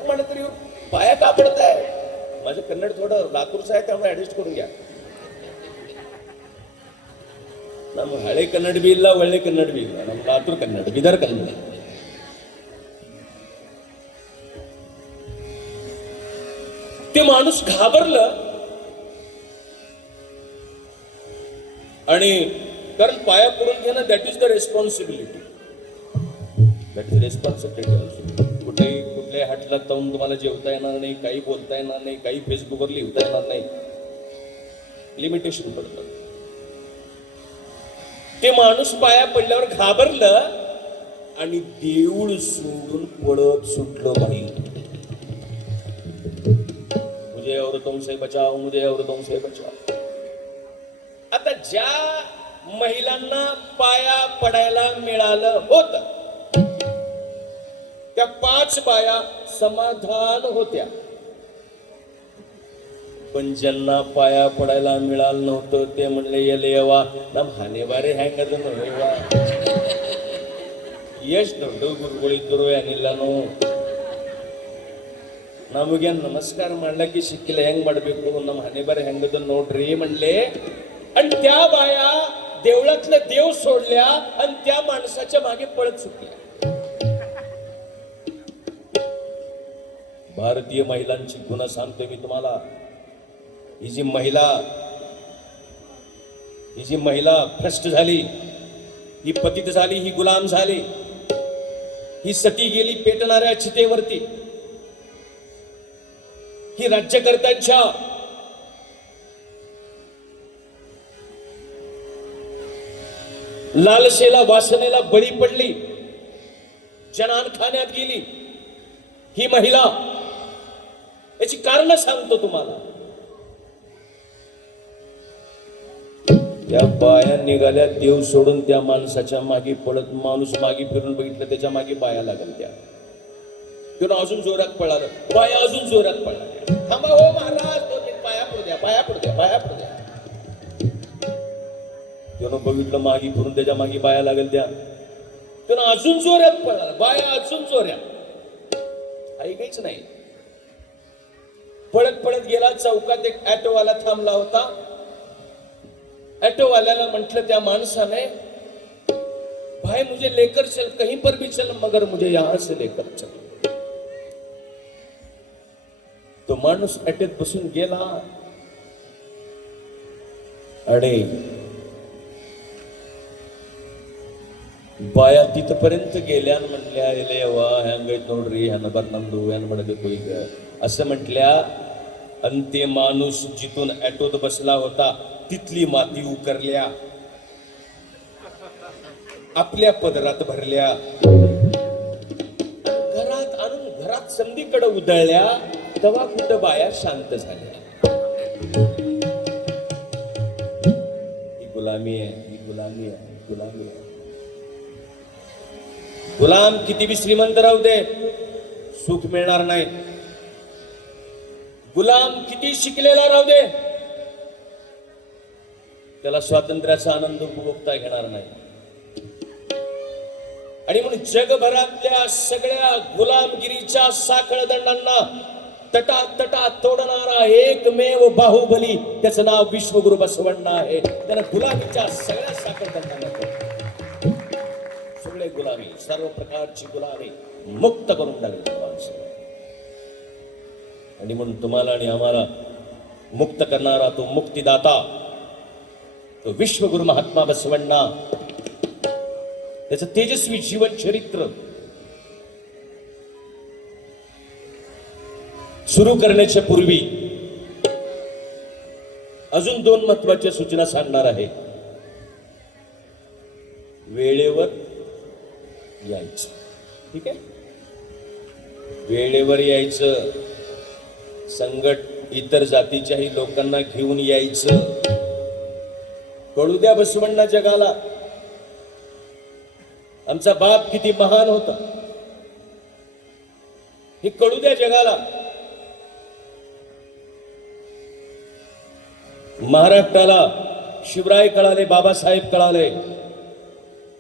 म्हणलं तरी पाया का पडताय. माझं कन्नड थोडं लातूरचं आहे त्यामुळे ऍडजस्ट करून घ्या. ನಮ್ಮ ಹಳೆ ಕನ್ನಡ ಬಿ ಇಲ್ಲ ಒಳ್ಳೆ ಕನ್ನಡ ಬಿ ಇಲ್ಲ. ನಮ್ಮ ಲಾತೂರ್ ಕನ್ನಡ ಬಿದರ್ ಕನ್ನಡ. ते माणूस घाबरलं आणि कारण पाया पडून घेणं that is the responsibility. That is responsibility. कुठल्याही हाटला जाऊन तुम्हाला जेवता येणार नाही, काही बोलता येणार नाही, काही फेसबुकवर लिहिता येणार नाही. लिमिटेशन पडतात. ते माणूस पाया पडल्यावर घाबरलं आणि देऊळ सोडून पळत सुटलं बाई. मुझे औरतों से बचाओ, मुझे औरतों से बचाओ. आता ज्या महिलांना पाया पडायला मिळालं होत त्या 5 बाया समाधान होत्या. पण ज्यांना पाया पडायला मिळालं नव्हतं ते म्हणले येवा नम हानेबारे ಹ್ಯಾಂಗದ ನೋಡುವ ಎಷ್ಟು ದೊಡ್ಡ ಗುರುಗಳಿದ್ರು ಏನಿಲ್ಲನೋ ನಮಗೇನ್ ನಮಸ್ಕಾರ ಮಾಡ್ಲಿಕ್ಕೆ ಸಿಕ್ಕಿಲ್ಲ, ಹೆಂಗ್ ಮಾಡ್ಬೇಕು, ನಮ್ಮ ಹಣೆಬಾರೆ ಹೆಂಗದ ನೋಡ್ರಿ म्हणले. आणि त्या बाया देवळातलं देव सोडल्या आणि त्या माणसाच्या मागे पळत सुटल्या. भारतीय महिलांची गुण सांगतो मी तुम्हाला. ही जी महिला भ्रष्ट झाली, ही पतित झाली, ही गुलाम झाली, ही सती गेली पेटणाऱ्या चितेवरती. ही राज्यकर्त्यांच्या लालसेला वासनेला बळी पडली, जनानखान्यात गेली. ही महिला याची कारण सांगतो तुम्हाला. त्या बाया निघाल्या देव सोडून त्या माणसाच्या मागे पळत. माणूस मागे फिरून बघितलं त्याच्या मागे बाया लागल. त्या अजून जोरात पळालं, बाया अजून जोरात पळाल्या. थांबा हो महाराज, पाया पडू द्या, पाया पडू द्या, पाया पडू द्या. त्यानं बघितलं मागे फिरून त्याच्या मागे बाया लागल. त्यानं अजून जोरात पळाला, बाया अजून जोरात. ऐकायच नाही. पळत पळत गेला. चौकात एक ऍटोवाला थांबला होता. ऍटोवाल्याला म्हटलं त्या माणसाने, भाई मुझे लेकर चल, कहीं पर भी चल, मगर मुझे यहां से लेकर चल. तो माणूस ऍटोत बसून गेला आणि बाया तिथपर्यंत गेल्या आणि म्हणल्या वा हँगत नोड्री ह्यानं बर नंदू ह्यानं म्हणत असं म्हटल्या. आणि ते माणूस जिथून ऍटोत बसला होता तिथली माती उकरल्या, आपल्या पदरात भरल्या, घरात आणून घरात संधीकडे उधळल्या. तेव्हा कुठं बाया शांत झाल्या. ही गुलामी आहे, ही गुलामी आहे, गुलामी आहे. गुलाम किती बी श्रीमंत राहू दे, सुख मिळणार नाही. गुलाम किती शिकलेला राहू दे, त्याला स्वातंत्र्याचा आनंद उपभोगता घेणार नाही. आणि म्हणून जगभरातल्या सगळ्या गुलामगिरीच्या साखळदंडांना तटा तोडणारा एकमेव बाहुबली, त्याचं नाव विश्वगुरु बसवण्णा आहे. त्यानं गुलामीच्या सगळ्या साखळदंडांना सगळे गुलामी, सर्व प्रकारची गुलामी मुक्त करून टाकली माणसं. आणि म्हणून तुम्हाला आणि आम्हाला मुक्त करणारा तो मुक्तिदाता, तो विश्वगुरु महात्मा बसवण्णा, त्याचं तेजस्वी जीवन चरित्र सुरू करण्याच्या पूर्वी अजून 2 महत्वाच्या सूचना सांगणार आहे. वेळेवर यायचं. ठीक आहे, वेळेवर यायचं. संगत इतर जातीच्याही लोकांना घेऊन यायचं. कळू द्या बसवण्णा जगाला आमचा बाप किती महान होता, हे कळू द्या जगाला. महाराष्ट्राला शिवराय कळाले, बाबासाहेब कळाले,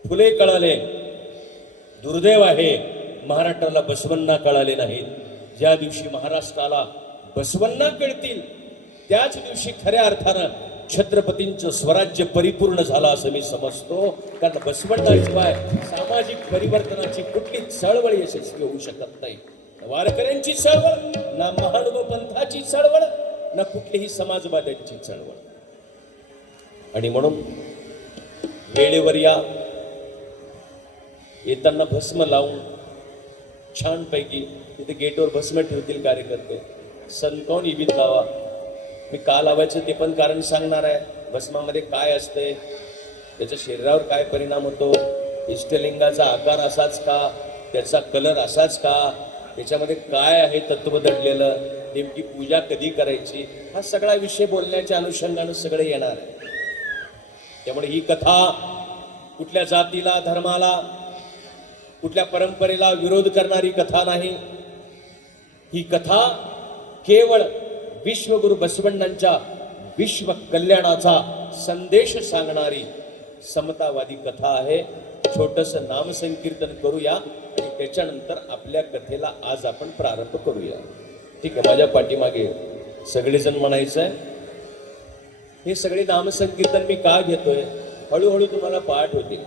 फुले कळाले. दुर्दैव आहे महाराष्ट्राला बसवण्णा कळाले नाहीत. ज्या दिवशी महाराष्ट्राला बसवण्णा कळतील त्याच दिवशी खऱ्या अर्थानं छत्रपतींचं स्वराज्य परिपूर्ण झालं असं मी समजतो. कारण बसवण्णाशिवाय सामाजिक परिवर्तनाची कुठली चळवळ यशस्वी होऊ शकत नाही. वारकऱ्यांची चळवळ ना, महानुभव पंथाची चळवळ ना, कुठलीही समाजवाद्यांची चळवळ. आणि म्हणून वेळेवर या, येताना भस्म लावून छानपैकी तिथे गेटवर भस्म ठेवतील कार्यकर्ते. सनकॉन इबीत लावा. मी का लावायचं ते पण कारण सांगणार आहे. भस्मामध्ये काय असते, त्याच्या शरीरावर काय परिणाम होतो, इष्टलिंगाचा आकार असाच का, त्याचा कलर असाच का, त्याच्यामध्ये काय आहे तत्व दडलेलं, नेमकी पूजा कधी करायची, हा सगळा विषय बोलण्याच्या अनुषंगानं सगळं येणार आहे. त्यामुळे ही कथा कुठल्या जातीला, धर्माला, कुठल्या परंपरेला विरोध करणारी कथा नाही. ही कथा केवळ विश्वगुरु बसवण्णांच्या विश्व कल्याणाचा संदेश सांगणारी समतावादी कथा आहे. छोटस नामसंकीर्तन करूया आणि त्याच्यानंतर आपल्या कथेला आज आपण प्रारंभ करूया. ठीक आहे, माझ्या पाठीमागे सगळेजण म्हणायचं आहे. हे सगळे नामसंकीर्तन मी का घेतोय, हळूहळू तुम्हाला पाठ होतील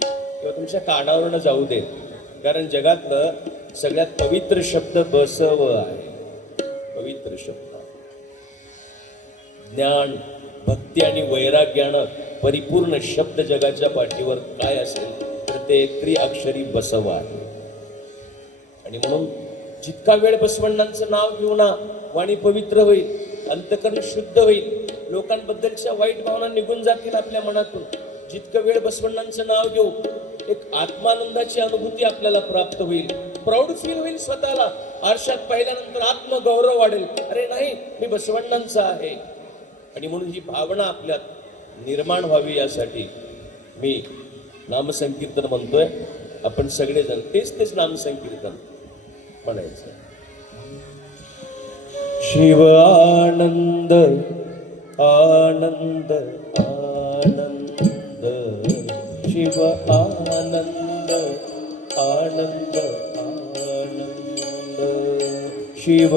किंवा तुमच्या कानावरनं जाऊ दे. कारण जगातलं सगळ्यात पवित्र शब्द बसव आहे. पवित्र शब्द, ज्ञान, भक्ती आणि वैराग्यानं परिपूर्ण शब्द जगाच्या पाठीवर काय असेल तर ते त्रिअक्षरी बसव आहे. आणि म्हणून जितका वेळ बसवण्णांचं नाव घेऊ ना, वाणी पवित्र होईल, अंतकरण शुद्ध होईल, लोकांबद्दलच्या वाईट भावना निघून जातील आपल्या मनातून. जितकं वेळ बसवण्णांचं नाव घेऊ, एक आत्मानंदाची अनुभूती आपल्याला प्राप्त होईल. प्राऊड फील होईल स्वतःला. आरशात पाहिल्यानंतर आत्मगौरव वाढेल. अरे नाही, मी बसवण्णांचा आहे. आणि म्हणून ही भावना आपल्यात निर्माण व्हावी यासाठी मी नामसंकीर्तन म्हणतोय. आपण सगळेजण तेच नामसंकीर्तन म्हणायचं. शिव आनंद आनंद आनंद, शिव आनंद आनंद आनंद, शिव.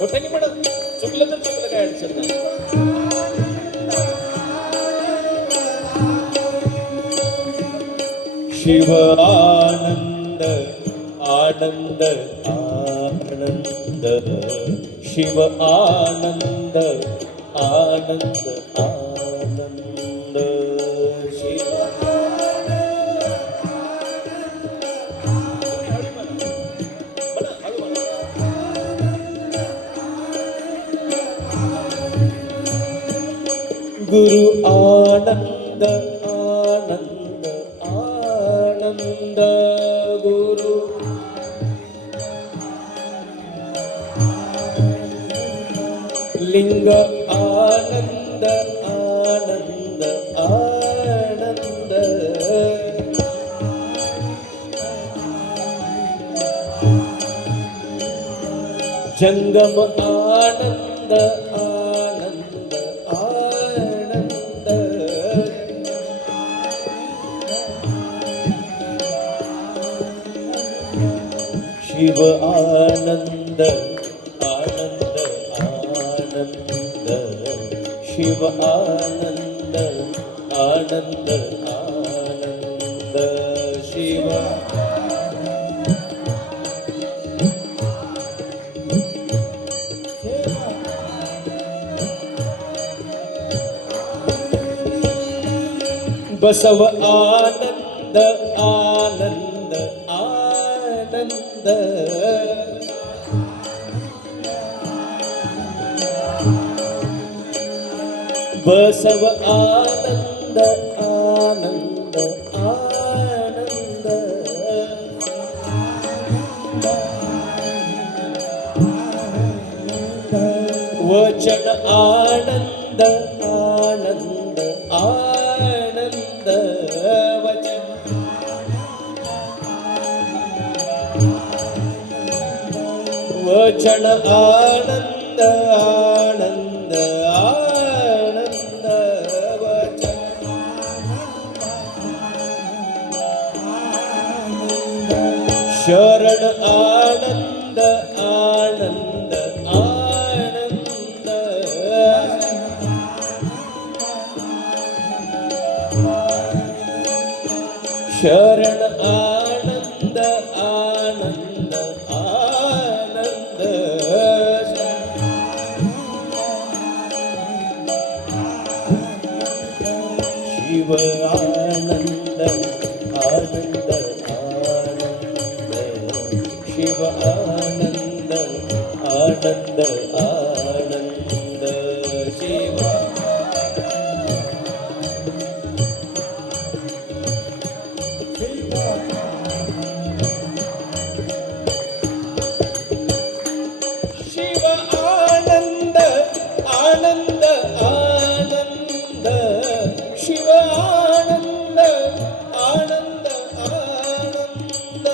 मोठ्याने म्हणत, चुकलं तर चुकलं, काय अडचण नाही. शिव आनंद आनंद आनंद, शिव आनंद आनंद आनंद, शिव. गुरु आनंद आनंद आनंद, गुरु. लिंग आनंद आनंद आनंद, जंगम आनंद आनंद आनंद, शिव आनंद आनंद आनंद, शिव आनंद आनंद आनंद, शिव. बसव आनंद आनंद आनंद, बसव आनंद आनंद आनंद, वचन आनंद आनंद आनंद, वचन. वचन आनंद आनंद आनंद, वचन. शरण आनंद आनंद आनंद शरण आनंद आनंद आनंद शिव आनंद आनंद आनंद शिव आनंद आनंद आनंद शिव शिव आनंद आनंद आनंद शिव आनंद आनंद आनंद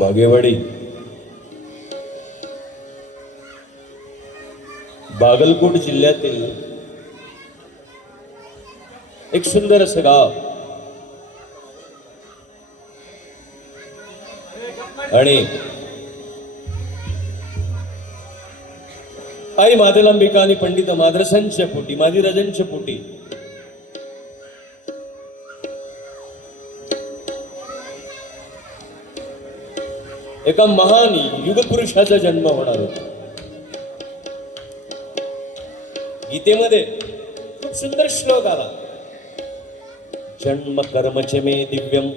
बागेवाडी बागलकोट जिल्ह्यातील एक सुंदर असं गाव आणि आई मादलांबिका आणि पंडित माद्रसांच्या पोटी मादिराजांच्या पोटी एका महान युगपुरुषाचा जन्म होणार होता. गीतेमध्ये खूप सुंदर श्लोक आला. जन्म कर्मचे मे दिव्यम.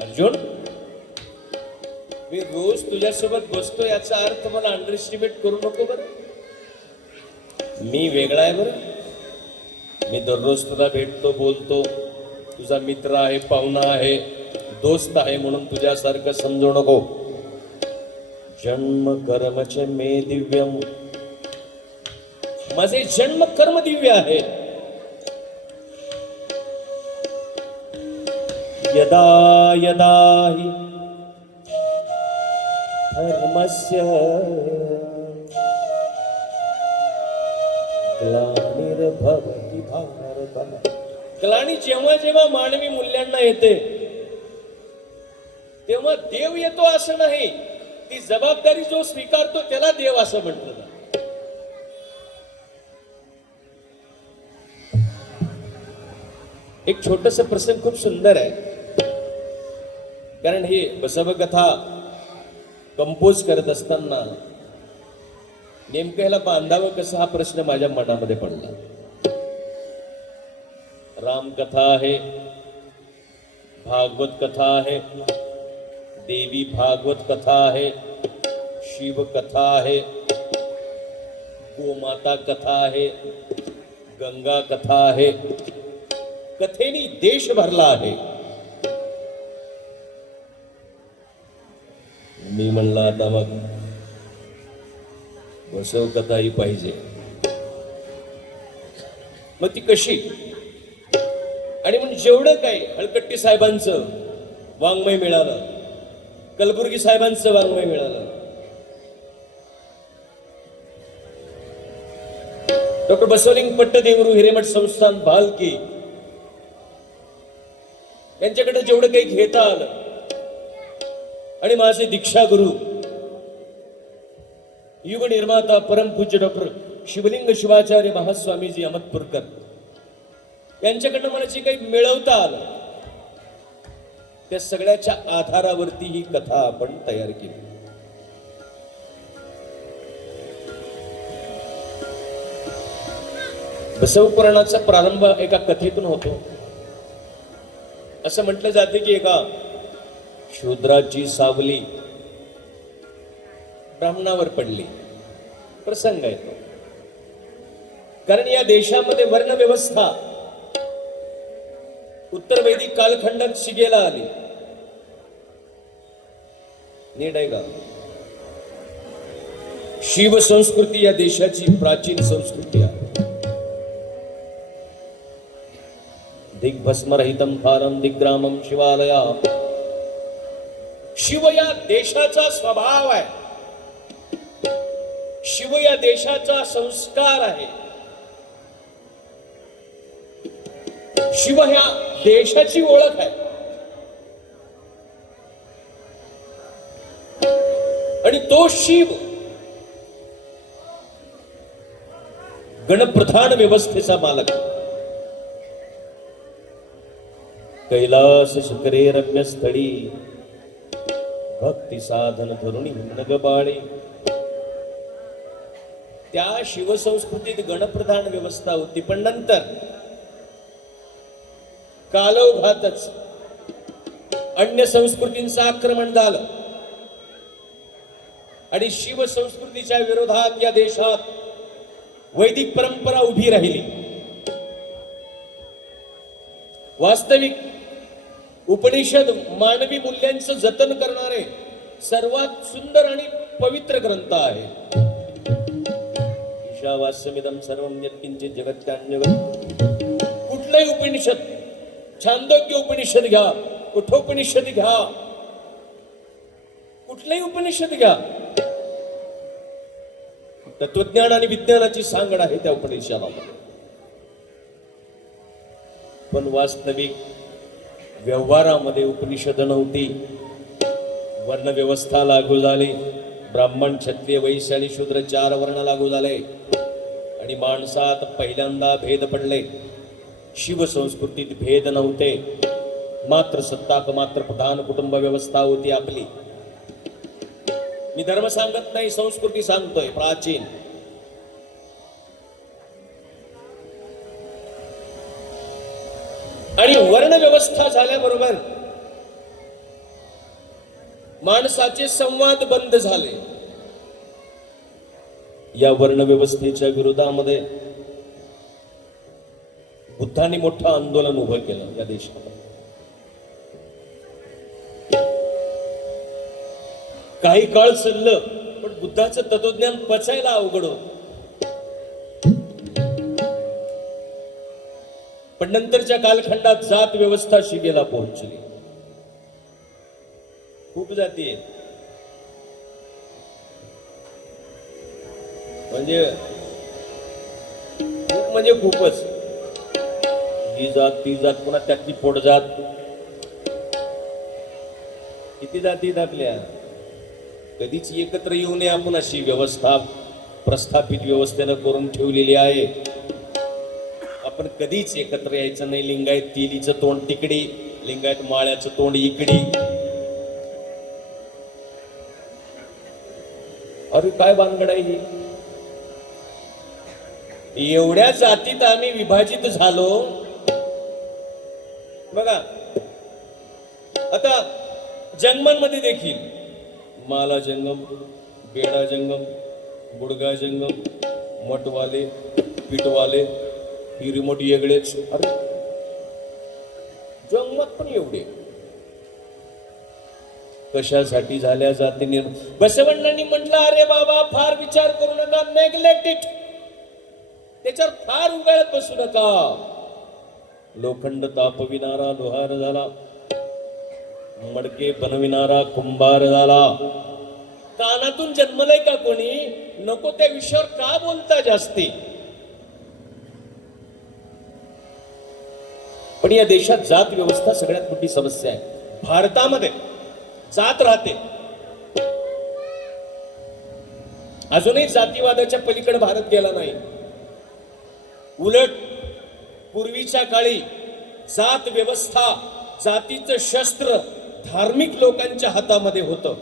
अर्जुन, मी रोज तुझ्यासोबत बसतो याचा अर्थ मला अंडरएस्टिमेट करू नको बरं. मी वेगळा आहे बरं. मी दररोज तुला भेटतो, बोलतो, तुझा मित्र आहे, पाहुणा आहे, दोस्त आहे म्हणून तुझ्यासारखं समजू नको. जन्म कर्मचे मे दिव्यम. माझे जन्म कर्म दिव्य आहे. यदा यदा हि धर्मस्य ग्लानिर्भवति भारत. ग्लानी जेव्हा जेव्हा मानवी मूल्यांना येते तेव्हा देव येतो असं नाही. ती जबाबदारी जो स्वीकारतो त्याला देव असं म्हटलं जातं. एक छोटस प्रसंग खूप सुंदर आहे, कारण ही बसव कथा कंपोज करत असताना नेमकं ह्याला बांधावं कसं हा प्रश्न माझ्या मनामध्ये पडला. रामकथा आहे, भागवत कथा आहे, देवी भागवत कथा आहे, शिव कथा आहे, गोमाता कथा आहे, गंगा कथा आहे. कथेनी देश भरला आहे. मी म्हणलं आता मग बसव कथा ही पाहिजे. मग ती कशी? आणि म्हणून जेवढं काही हळकट्टी साहेबांचं वाङ्मय मिळालं, कलबुर्गी साहेबांचं वाङ्मय मिळालं, डॉक्टर बसवलिंग पट्टदेवरू हिरेमठ संस्थान भालकी यांच्याकडे जेवढं काही घेता आलं, आणि माझे दीक्षागुरु युग निर्माता परमपूज्य डॉक्टर शिवलिंग शिवाचार्य महास्वामीजी अहमदपूरकर यांच्याकडनं मला जे काही मिळवता आलं त्या सगळ्याच्या आधारावरती ही कथा आपण तयार केली. बसव पुराणाचा प्रारंभ एका कथेतून होतो. असं म्हटलं जाते की एका शूद्राची सावली ब्राह्मणावर पडली. प्रसंग आहे तो, कारण या देशामध्ये वर्ण व्यवस्था उत्तर वैदिक कालखंडात शिगेला आली. नीट आहे का? शिव संस्कृती या देशाची प्राचीन संस्कृती आहे. दिग्भस्मरहितं फारं दिग्ग्रामं शिवालया. शिव या देशाचा स्वभाव आहे. शिव या देशाचा संस्कार आहे. शिव ह्या देशाची ओळख आहे. आणि तो शिव गणप्रधान व्यवस्थेचा मालक. कैलास शिखरे रम्यस्थळी भक्ती साधन धरुणी हिमनग बाळे. त्या शिवसंस्कृतीत गणप्रधान व्यवस्था होती. पण नंतर कालौघातच अन्य संस्कृतींचं आक्रमण झालं आणि शिवसंस्कृतीच्या विरोधात या देशात वैदिक परंपरा उभी राहिली. वास्तविक उपनिषद मानवी मूल्यांचं जतन करणारे सर्वात सुंदर आणि पवित्र ग्रंथ आहे. ईशावास्यमिदं सर्वं यत्किंचित् जगत्यान्यगत. कुठलंही उपनिषद, छांदोग्य उपनिषद घ्या, कठोपनिषद घ्या, कुठलंही उपनिषद घ्या, तत्वज्ञान आणि विज्ञानाची सांगड आहे त्या उपनिषदामध्ये. पण वास्तविक व्यवहारामध्ये उपनिषद नव्हती. वर्णव्यवस्था लागू झाली. ब्राह्मण, क्षत्रिय, वैश्य आणि शूद्र 4 वर्ण लागू झाले आणि माणसात पहिल्यांदा भेद पडले. शिवसंस्कृतीत भेद नव्हते. मात्र सत्ताक मात्र प्रधान कुटुंब व्यवस्था होती आपली. मी धर्म सांगत नाही, संस्कृती सांगतोय प्राचीन. आणि वर्ण व्यवस्था झाल्याबरोबर माणसाचे संवाद बंद झाले. या वर्ण व्यवस्थेच्या विरोधामध्ये बुद्धांनी मोठं आंदोलन उभं केलं या देशामध्ये. काही काळ चाललं, पण बुद्धाचं तत्वज्ञान पचायला अवघड होतं. पण नंतरच्या कालखंडात जात व्यवस्था शिगेला पोहोचली. खूप जाती आहेत, म्हणजे खूपच. ही जात, ती जात, पुन्हा त्यातली पोट जात. किती जाती आहेत आपल्या? कधीच एकत्र येऊ नये आपण अशी व्यवस्था प्रस्थापित व्यवस्थेनं करून ठेवलेली आहे. आपण कधीच एकत्र यायचं नाही. लिंगायत तेलीचं तोंड तिकडी, लिंगायत माळ्याचं तोंड इकडी. अरे काय भानगड आहे ही? एवढ्या जातीत आम्ही विभाजित झालो. बघा आता जंगमांमध्ये देखील माला जंगम, बेडा जंगम, गुडगा जंगम, मठवाले, पीठवाले, ही रिमोट वेगळेच. अरे जंगमात पण एवढे कशासाठी झाल्या जाती? बसवण्णांनी म्हटलं, अरे बाबा फार विचार करू नका, नेग्लेक्ट इट. त्याच्यावर फार उगाळत बसू नका. लोखंड तापविणारा लोहार झाला, मडके बनविणारा कुंभार झाला. कानातून जन्मलंय का कोणी? नको त्या विषयावर का बोलता जास्ती? पण या देशात जात व्यवस्था सगळ्यात मोठी समस्या आहे. भारतामध्ये जात राहते. अजूनही जातीवादाच्या पलीकडे भारत गेला नाही. उलट पूर्वीच्या काळी जात व्यवस्था, जातीचं शस्त्र धार्मिक लोकांच्या हातामध्ये होतं.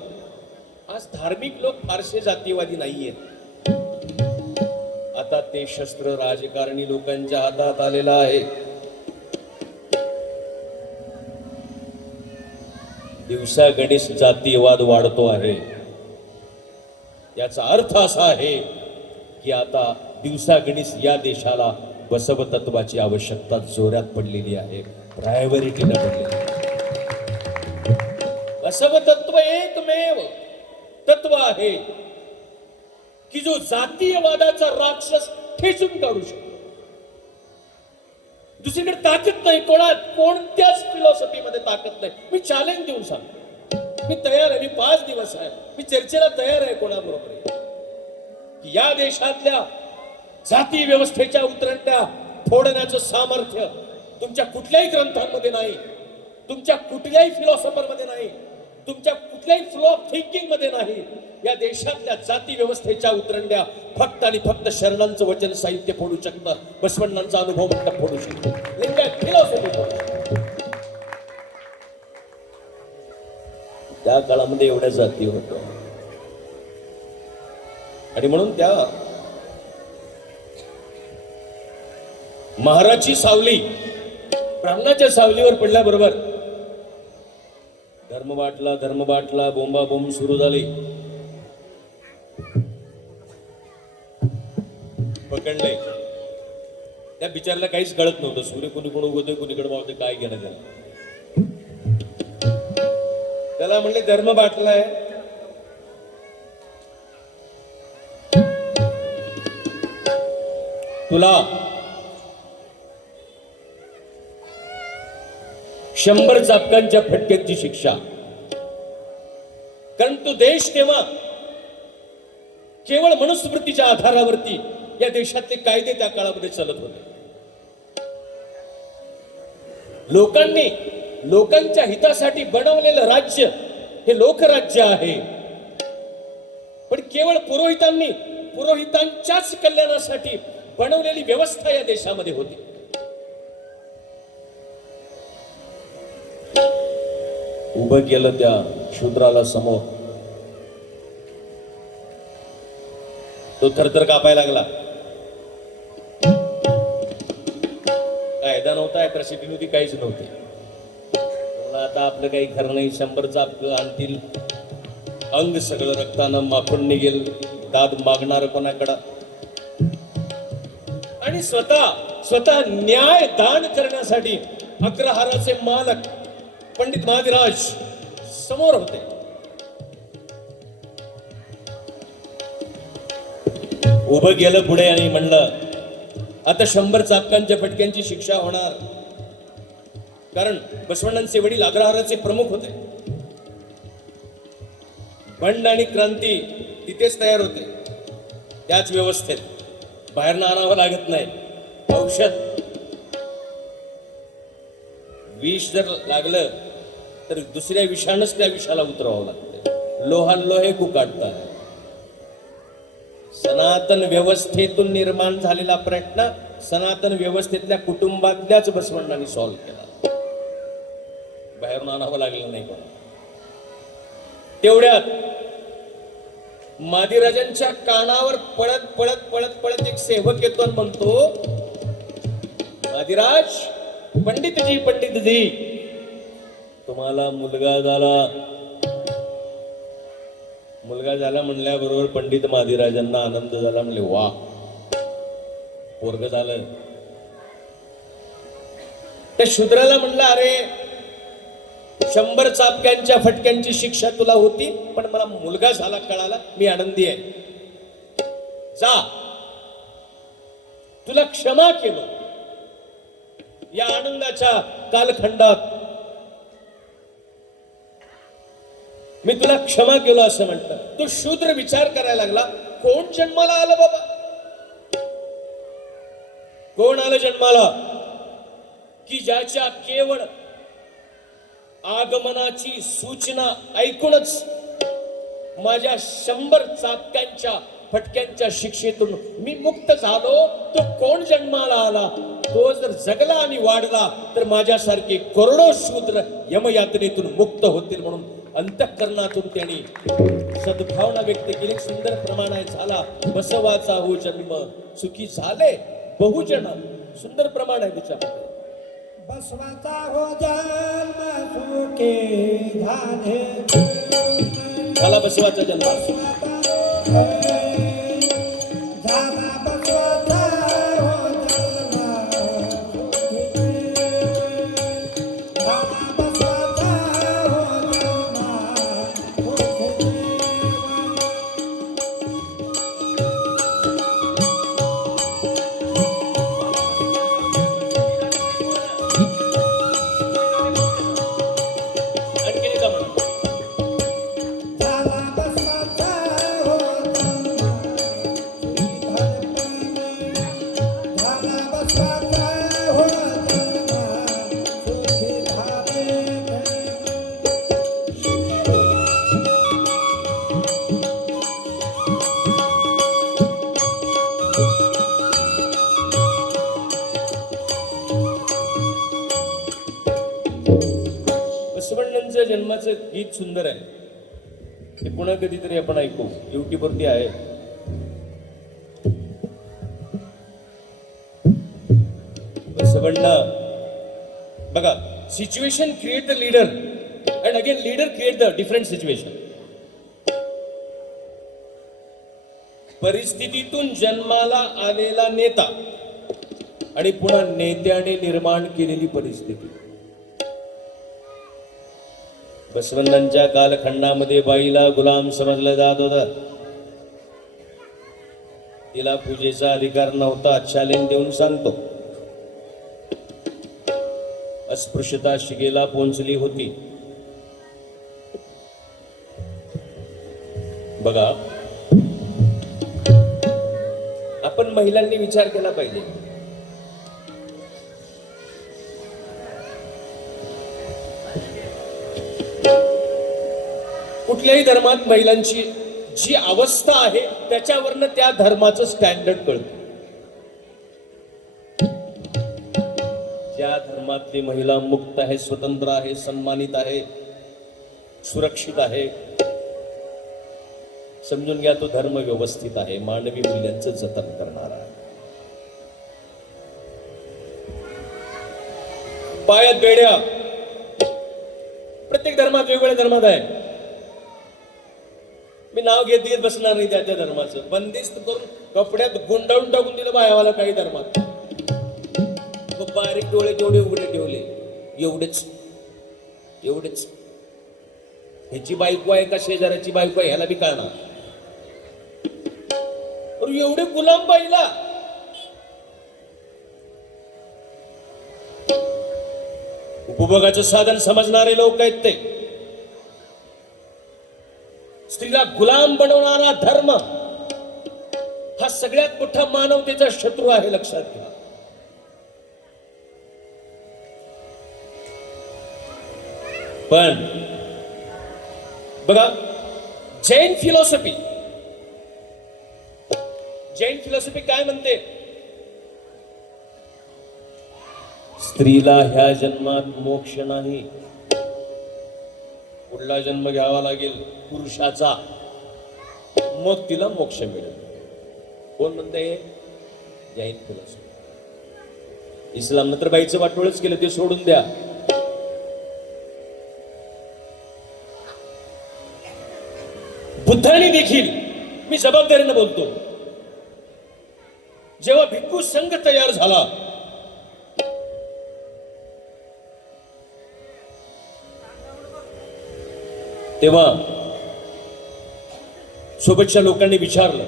आज धार्मिक लोक फारसे जातीवादी नाहीयेत. आता ते शस्त्र राजकारणी लोकांच्या हातात आलेलं आहे. दिवसा गणेश जातीयवाद वाढतो आहे. याचा अर्थ असा आहे की आता दिवसा गणेश या देशाला बसव तत्वाची आवश्यकता जोरात पडलेली आहे, प्रायोरिटीने पडलेली आहे. बसव तत्व एकमेव तत्व आहे की जो जातीयवादाचा राक्षस ठेचून काढू शकतो. दुसरीकडे ताकद नाही, कोणत्याच फिलॉसॉफीमध्ये ताकद नाही. मी चॅलेंज देऊन सांगतो, मी तयार आहे, मी 5 दिवस आहे, मी चर्चेला तयार आहे कोणाबरोबर. की या देशातल्या जाती व्यवस्थेच्या उतरंड्या फोडण्याचं सामर्थ्य तुमच्या कुठल्याही ग्रंथांमध्ये नाही, तुमच्या कुठल्याही फिलॉसॉफर मध्ये नाही, तुमच्या कुठल्याही फ्लो ऑफ थिंकिंग मध्ये नाही. या देशातल्या जाती व्यवस्थेच्या उतरंड्या फक्त आणि फक्त शरणांचं वचन साहित्य फोडू शकतं, बसवण्णांचा अनुभव म्हणतात फोडू शकतो, फिलॉसॉफी. त्या काळामध्ये एवढ्या जाती होत्या आणि म्हणून त्या महाराजची सावली ब्राह्मणाच्या सावलीवर पडल्याबरोबर धर्म बाटला बोंबाबोंब सुरू झाली. पकडले. त्या बिचारला काहीच कळत नव्हतं, सूर्य कोणी कोण उगवतोय कोणीकडे मावतोय काय घेणं त्याला. त्याला म्हणले धर्म बाटलाय, तुला 100 चापकांच्या फटक्यांची शिक्षा. कारण तो देश तेव्हा केवळ मनुस्मृतीच्या आधारावरती या देशातले कायदे त्या काळामध्ये चालत होते. लोकांनी लोकांच्या हितासाठी बनवलेलं राज्य हे लोकराज्य आहे, पण केवळ पुरोहितांच्याच कल्याणासाठी बनवलेली व्यवस्था या देशामध्ये होती. उभं केलं त्या शूद्राला समोर, तो थरथर कापायला लागला. कायदा नव्हता, अॅट्रॉसिटी नव्हती, काहीच नव्हते. आता आपलं काही खरं नाही, 100 चापकं आणतील, अंग सगळं रक्तानं माखून निघेल, दाद मागणार कोणाकडं. आणि स्वतः न्याय दान करण्यासाठी अग्रहाराचे मालक पंडित महाराज समोर होते. उभं गेलं पुढे आणि म्हणलं आता 100 चापकांच्या फटक्यांची शिक्षा होणार. कारण बसवण्णांचे वडील अग्रहाराचे प्रमुख होते. बंड आणि क्रांती तिथेच तयार होते, त्याच व्यवस्थेत, बाहेरनं आणावं लागत नाही. औषध विष जर लागलं तर दुसऱ्या विषानच त्या विषाला उतरवावं लागतं. लोहा लोहे कुकाटता. सनातन व्यवस्थेतून निर्माण झालेला प्रश्न सनातन व्यवस्थेतल्या कुटुंबातल्याच बसवण्णांनी सॉल्व्ह केला, बाहेरून आणावं लागलं नाही कोण. तेवढ्यात मादिराजांच्या कानावर पळत पळत पळत पळत एक सेवक येतो आणि म्हणतो, मादिराज, पंडितजी, तुम्हाला मुलगा झाला म्हणल्याबरोबर पंडित मादिराजांना आनंद झाला. म्हणले वा, पोरग झालं. त्या शूद्राला म्हणलं, अरे 100 चापक्यांच्या फटक्यांची शिक्षा तुला होती, पण मला मुलगा झाला कळाला, मी आनंदी आहे. जा, तुला क्षमा केलं. या आनंदाच्या कालखंडात मी तुला क्षमा केलं असं म्हणतात. तो शूद्र विचार करायला लागला, कोण जन्माला आलं बाबा, कोण आलं जन्माला की ज्याच्या केवळ आगमनाची सूचना ऐकूनच माझ्या 100 चापक्यांच्या फटक्यांच्या शिक्षेतून मी मुक्त झालो. तो कोण जन्माला आला? तो जर जगला आणि वाढला तर माझ्यासारखे करोडो शूद्र यमयातनेतून मुक्त होतील. म्हणून अंतःकरणातून त्यांनी सद्भावना व्यक्त केली. सुंदर प्रमाण झाला बसवाचा हो जन्म, सुखी झाले बहुजन. सुंदर प्रमाण आहे त्याच्यामध्ये. बसवाचा हो जन्म सुखी झाले, झाला बसवाचा जन्म. बसवण्णांच्या जन्माचं गीत सुंदर आहे, ते पुन्हा कधीतरी आपण ऐकू, युट्यूब वरती आहे. बसवण्णा बघा, situation create the leader and again leader create the different situation. परिस्थितीतून जन्माला आलेला नेता आणि पुन्हा नेत्याने निर्माण केलेली परिस्थिती. बसवण्णांच्या कालखंडामध्ये बाईला गुलाम समजलं जात होतं, तिला पूजेचा अधिकार नव्हता. चॅलेंज देऊन सांगतो, अस्पृश्यता शिगेला पोहोचली होती. बघा, आपण महिलांनी विचार केला पाहिजे. कुठल्याही धर्मात महिलांची जी अवस्था आहे त्याच्यावरनं त्या धर्माचं स्टँडर्ड कळतं. ज्या धर्मातली महिला मुक्त आहे, स्वतंत्र आहे, सन्मानित आहे, सुरक्षित आहे, समजून घ्या तो धर्म व्यवस्थित आहे, मानवी मूल्यांचं जतन करणारा आहे. पायात बेड्या प्रत्येक धर्मात, वेगवेगळ्या धर्मात आहे. मी नाव घेत बसणार नाही त्या त्या धर्माचं. बंदिस्त करून कपड्यात गुंडाळून टाकून दिलं बायावाला काही धर्मात. मग बारीक डोळे जेवढे उघडे ठेवले, एवढेच एवढेच. ह्याची बायको आहे का शेजाऱ्याची बायको आहे ह्याला बी कळणार. एवढे गुलाम बाईला. उपभोगाचं साधन समजणारे लोक आहेत ते. स्त्रीला गुलाम बनवणारा धर्म हा सगळ्यात मोठा मानवतेचा शत्रू आहे, लक्षात घ्या. पण बघा, जैन फिलॉसॉफी काय म्हणते? स्त्रीला ह्या जन्मात मोक्ष नाही, पुढला जन्म घ्यावा लागेल पुरुषाचा, मग तिला मोक्ष मिळेल. कोण म्हणते? जैन फिलॉसॉफी. इस्लाम नंतर बाईचं वाटोळच केलं, ते सोडून द्या. बुद्धाने देखील, मी जबाबदारीनं बोलतो, जेव्हा भिक्खू संघ तयार झाला तेव्हा सोबतच्या लोकांनी विचारलं.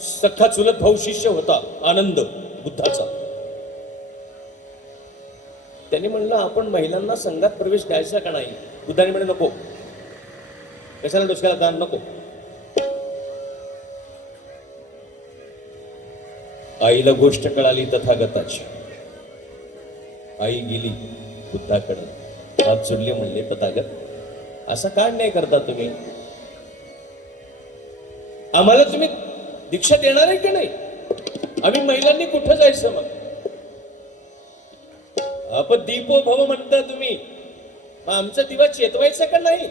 सख्खा चुलत भाऊ शिष्य होता आनंद बुद्धाचा. त्यांनी म्हणलं, आपण महिलांना संघात प्रवेश द्यायचा का नाही? बुद्धाने म्हणे, नको. कशाला डोसक्याला दान? नको. आईला गोष्ट कळाली तथागताची. आई गेली बुद्धाकडे, हात जोडले, म्हणले, तथागत, असा काय नाही करता तुम्ही? आम्हाला तुम्ही दीक्षा देणार आहे की नाही? आम्ही महिलांनी कुठं जायचं? मग आपण दीपो भव म्हणता तुम्ही, मग आमचा दिवा चेतवायचा का नाही?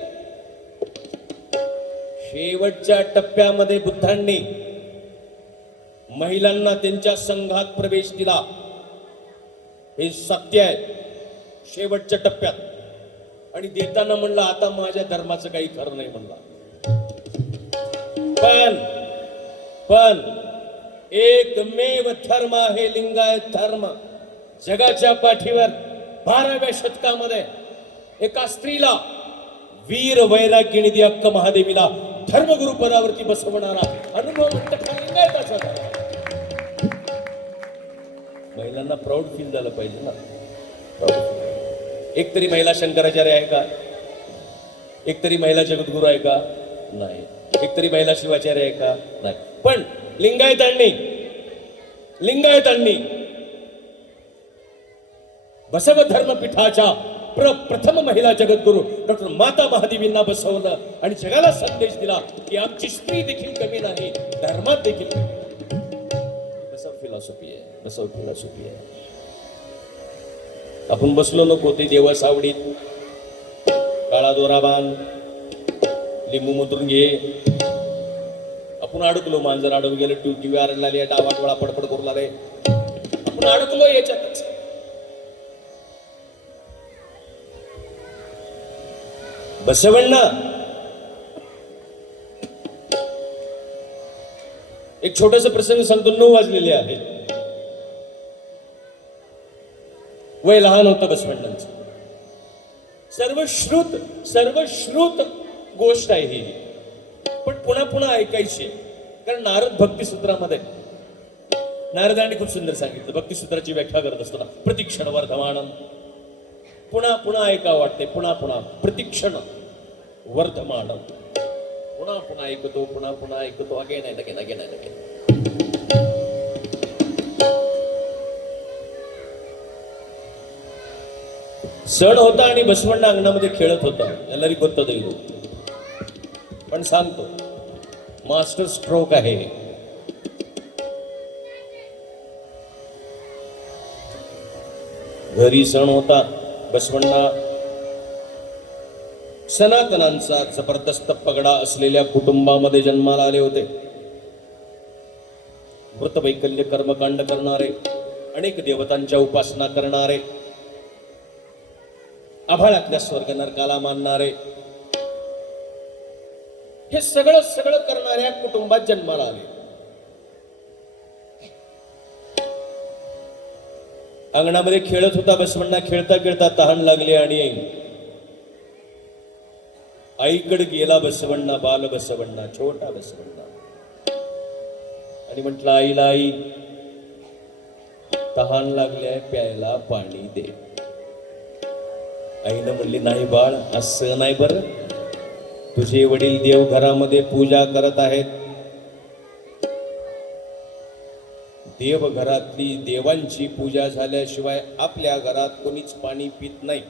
शेवटच्या टप्प्यामध्ये बुद्धांनी महिलांना त्यांच्या संघात प्रवेश दिला. हे सत्य आहे. शेवटच्या टप्प्यात. आणि देताना म्हणला, आता माझ्या धर्माचं काही खरं नाही म्हणला. पण एकमेव धर्म आहे लिंगायत धर्म. जगाच्या पाठीवर 12व्या शतकामध्ये एका स्त्रीला, वीर वैरागिणी अक्क महादेवीला धर्मगुरु पदावरती बसवणारा अनुभव म्हणतात लिंगायताचा झाला. महिलांना प्राऊड फील झालं पाहिजे ना. एक तरी महिला शंकराचार्य आहे का? एक तरी महिला जगद्गुरु आहे का? नाही. एक तरी महिला शिवाचार्य आहे का? नाही. पण लिंगायतांनी बसव धर्मपीठाच्या प्रथम महिला जगद्गुरु डॉक्टर माता महादेवींना बसवलं आणि जगाला संदेश दिला की आमची स्त्री देखील कमी नाही, धर्मात देखील कमी. बसव फिलॉसॉफी आहे. आपण बसलो नको ते देवा सावडीत. काळा दोरा बांध, लिंबू मुतरून घे. आपण अडकलो, मांजर अडवून गेलं, टीव्ही आरला डावाट वेळा पडपड करू लागले. आपण अडकलो याच्यातच. बसवण्णा एक छोटस प्रसंग सांगतो. 9 वाजलेले आहे. वय लहान होतं बसवण्णांचं. सर्वश्रुत गोष्ट आहे ही, पण पुन्हा पुन्हा ऐकायची. कारण नारद भक्तिसूत्रामध्ये नारदांनी खूप सुंदर सांगितलं. भक्तिसूत्राची व्याख्या करत असताना प्रतिक्षण वर्धमानम, पुन्हा पुन्हा ऐका वाटते. पुन्हा पुन्हा प्रतिक्षण वर्धमानम, पुन्हा पुन्हा ऐकतो, पुन्हा पुन्हा ऐकतो. अगे नाही लगे लगे नाही लगे. सण होता आणि बसवण्णा अंगणामध्ये खेळत होता. ಎಲ್ಲರಿಗೂ ಗೊತ್ತದ ಇದು, पण सांगतो. मास्टर स्ट्रोक आहे. घरी सण होता. बसवण्णा सनातनांचा जबरदस्त पगडा असलेल्या कुटुंबामध्ये जन्माला आले होते. वृतवैकल्य कर्मकांड करणारे, अनेक देवतांच्या उपासना करणारे, आभाळातल्या स्वर्ग नरकाला मानणारे, हे सगळं करणाऱ्या कुटुंबात जन्माला आले. अंगणामध्ये खेळत होता बसवण्णा. खेळता खेळता तहान लागली आणि आईकडे गेला बसवण्णा. बाल बसवण्णा, छोटा बसवण्णा, आणि म्हटलं आईला, आई तहान लागली आहे, प्यायला पाणी दे. आईनं म्हणली, नाही बाळ, असं नाही बरं. तुझे वडील देवघरामध्ये पूजा करत आहेत. देवघरातली देवांची पूजा झाल्याशिवाय आपल्या घरात कोणीच पाणी पित नाही.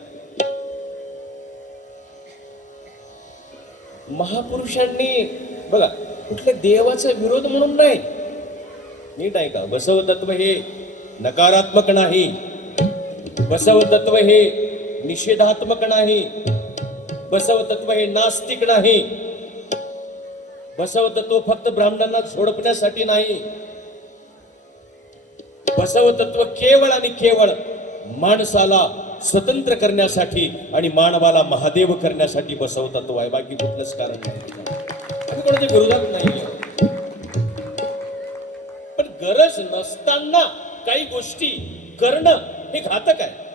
महापुरुषांनी बघा, कुठल्या देवाचा विरोध म्हणून नाही. नीट आहे का? बसव तत्व हे नकारात्मक नाही. बसव तत्व हे निषेधात्मक नाही. बसव तत्व हे नास्तिक नाही. बसव तत्व फक्त ब्राह्मणांना झोडपण्यासाठी नाही. बसव तत्व केवळ आणि केवळ माणसाला स्वतंत्र करण्यासाठी आणि मानवाला महादेव करण्यासाठी बसव तत्व आहे. बाकी कुठलंच कारण नाही. कोणाच्या विरोधात नाही. पण गरज नसताना काही गोष्टी करणं हे घातक आहे.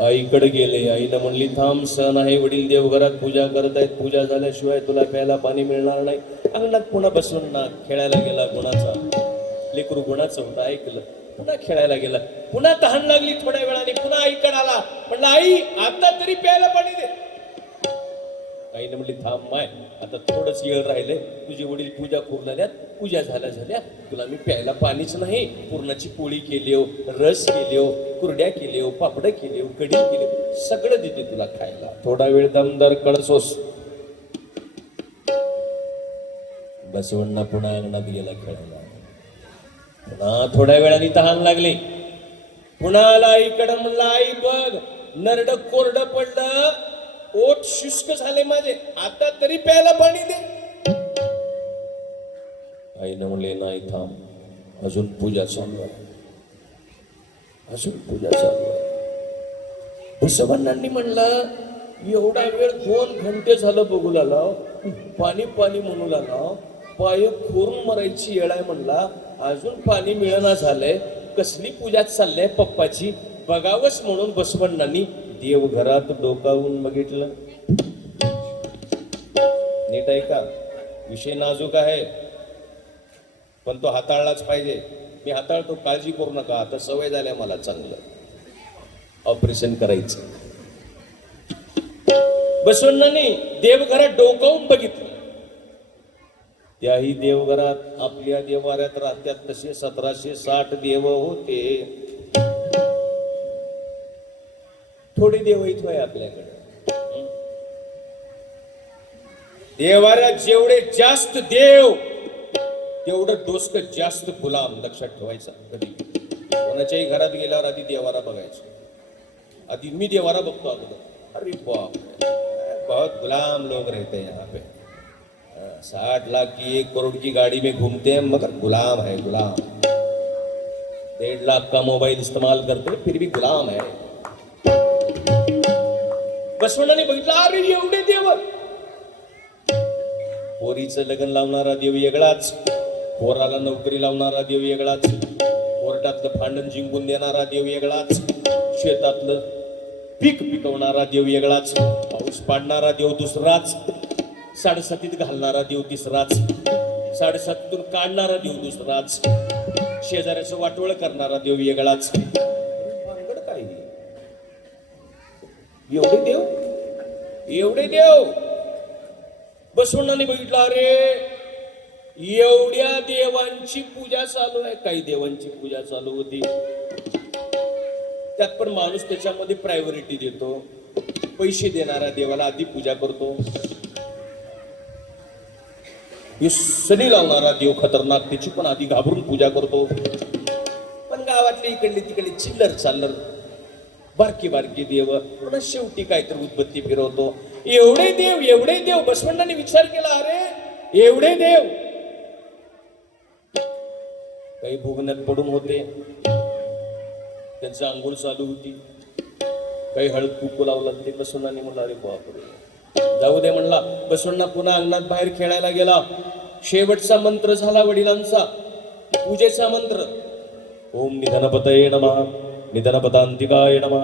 आईकडे गेले. आईला म्हणली, थांब, सण आहे, वडील देवघरात पूजा करत आहेत. पूजा झाल्याशिवाय तुला प्यायला पाणी मिळणार नाही. अंगणात पुन्हा बसून ना खेळायला गेला. गुणाचा लेकरू गुणाचं होता. ऐकलं, पुन्हा खेळायला गेला. पुन्हा तहान लागली. थोड्या वेळाने पुन्हा आईकडे आला. म्हणलं, आई आता तरी प्यायला पाणी दे. आईने म्हणली, थांब माय, आता थोडंच वेळ राहिले. तुझे वडील पूजा करून आल्यात. पूजा झाल्या तुला मी प्यायला पाणीच नाही. पूर्णाची पोळी केली हो, रस केली हो, कुरड्या केली हो, पापड केली हो, कढी केली, सगळं देते तुला खायला. थोडा वेळ दमदार कळसोस. बसवण्णा पुन्हा अंगणात गेला खेळायला. पुन्हा थोड्या वेळाने तहान लागली. पुन्हा आला आईकडे. म्हणला, आई बघ, नरड कोरड पडलं, ओठ शुष्क झाले माझे, आता तरी प्यायला पाणी दे. आईनं म्हणले, नाही, थांब, अजून पूजा चालू आहे, अजून पूजा चालू आहे. बसवण्णांनी म्हणलं, एवढा वेळ 2 घंटे झालं बघू लागला, पाणी पाणी म्हणू लागला, पाय खोरून मरायची येळ आहे. म्हणला, अजून पाणी मिळना झालंय. कसली पूजा चाललंय पप्पाची, बघावंच म्हणून बसवण्णांनी देवघरात डोकावून बघितलं. नीट आहे का? विषय नाजूक आहे, पण तो हाताळलाच पाहिजे. मी हाताळतो, काळजी करू नका. आता सवय झाल्या मला चांगलं ऑपरेशन करायचं. बसवण्णांनी देवघरात डोकावून बघितलं. त्याही देवघरात आपल्या देवाऱ्यात राहत्यात तसे 1760 देव होते. थोडे देव इथं आहे आपल्याकडे. देवाऱ्यात जेवढे जास्त देव तेवढं डोसकं जास्त गुलाम लक्षात ठेवायचा. कधी कोणाच्याही घरात गेल्यावर आधी देवारा बघायचं. आधी मी देवारा बघतो अगोदर. अरे बाप, बहुत गुलाम लोग रहते हैं यहाँ पे. 60 लाख की 1 करोड़ की गाड़ी में घूमते हैं मगर गुलाम है, गुलाम. 1.5 लाख का मोबाइल इस्तेमाल करते फिर भी गुलाम है. बसवण्णाने बघितलं, अरे एवढे देव. पोरीचं लग्न लावणारा देव वेगळाच, पोराला नोकरी लावणारा देव वेगळाच, कोर्टातलं भांडण जिंकून देणारा देव वेगळाच, शेतातलं पीक पिकवणारा देव वेगळाच, पाऊस पाडणारा देव दुसराच, 7.5 घालणारा देव तिसराच, 7.5 काढणारा देव दुसराच, शेजाऱ्याचं वाटोळ करणारा देव वेगळाच. काय एवढे देव, एवढे देव. बसवण्णाने बघितलं, अरे एवढ्या देवांची पूजा चालू आहे. काही देवांची पूजा चालू होती, त्यात पण माणूस त्याच्यामध्ये प्रायोरिटी देतो. पैसे देणाऱ्या देवाला आधी पूजा करतो. सनी लावणारा देव खतरनाक, त्याची पण आधी घाबरून पूजा करतो. पण गावातले इकडले तिकडे चिल्लर चाललर बारकी बारकी देव पण शेवटी काहीतरी उदबत्ती फिरवतो. एवढे देव, एवढे देव. बसवण्णाने विचार केला, अरे एवढे देव. काही भोगण्यात पडून होते, त्यांचं आंघोळ चालू होती, काही हळद कुंकू लावलं. ते बसवण्णाने म्हणलं, अरे बापरे, जाऊ दे म्हणला. बसवण्णा पुन्हा अंगणात बाहेर खेळायला गेला. शेवटचा मंत्र झाला वडिलांचा, पूजेचा मंत्र. ओम निधनपतये नमः, निधनपतांतिकाय नमः.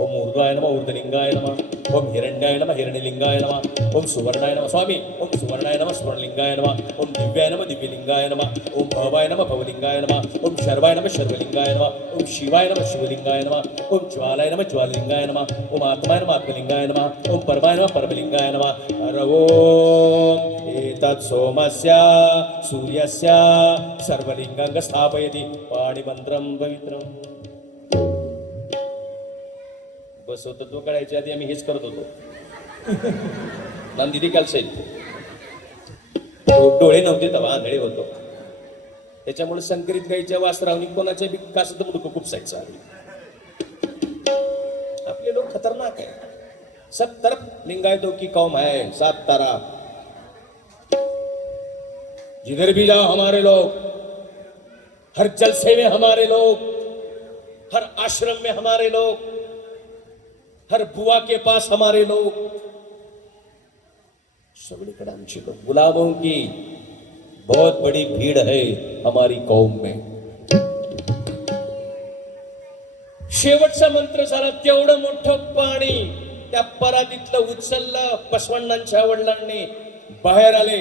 ओम ऊर्ध्वाय नमः, ऊर्ध्वलिंगाय नमः. ओम हिरण्याय नमः, हिरण्यलिंगाय नमः. ओम सुवर्णाय नमः, स्वामी. ओम सुवर्णाय नमः, स्वर्णलिंगाय नमः. ओम दिव्याय नमः, दिव्यलिंगाय नमः. ओम भवाय नमः, भवलिंगाय नमः. ओम शर्वाय नमः, शर्वलिंगाय नमः. ओम शिवाय नमः, शिवलिंगाय नमः. ओम ज्वालाय नमः, ज्वाललिंगाय नमः. ओम आत्माय नमः, आत्मलिंगाय नमः. ओम परमाय नमः, परमलिंगाय नमः. हर ओम एतत् सोमस्य सूर्यस्य सर्वलिंगांग स्थापयति पाणिमंत्रं पवित्रम्. बस होतं तो कळायच्या आधी आम्ही हेच करत होतो. नांदिरी काल डोळे नव्हते तेव्हा आंधळे होतो. त्याच्यामुळे संकरित गाईच्या वासरावनी कोणाच्या बी कासत मुडकं खुपसायचं. आपले लोक खतरनाक आहे. सब तरफ लिंगायतों की कौम है, 7 तारा. जिधर भी जाओ हमारे लोग, हर जलसे में हमारे लोग, हर आश्रम में हमारे लोग, हर बुआ के पास हमारे लोग. सगळीकडे आमची लोग. गुलामों की बहुत बड़ी भीड़ है हमारी कौम में. शेवटचा मंत्र झाला. तेवढं मोठं पाणी त्या परातीतलं उचललं. बसवण्णांच्या वडिलांनी बाहेर आले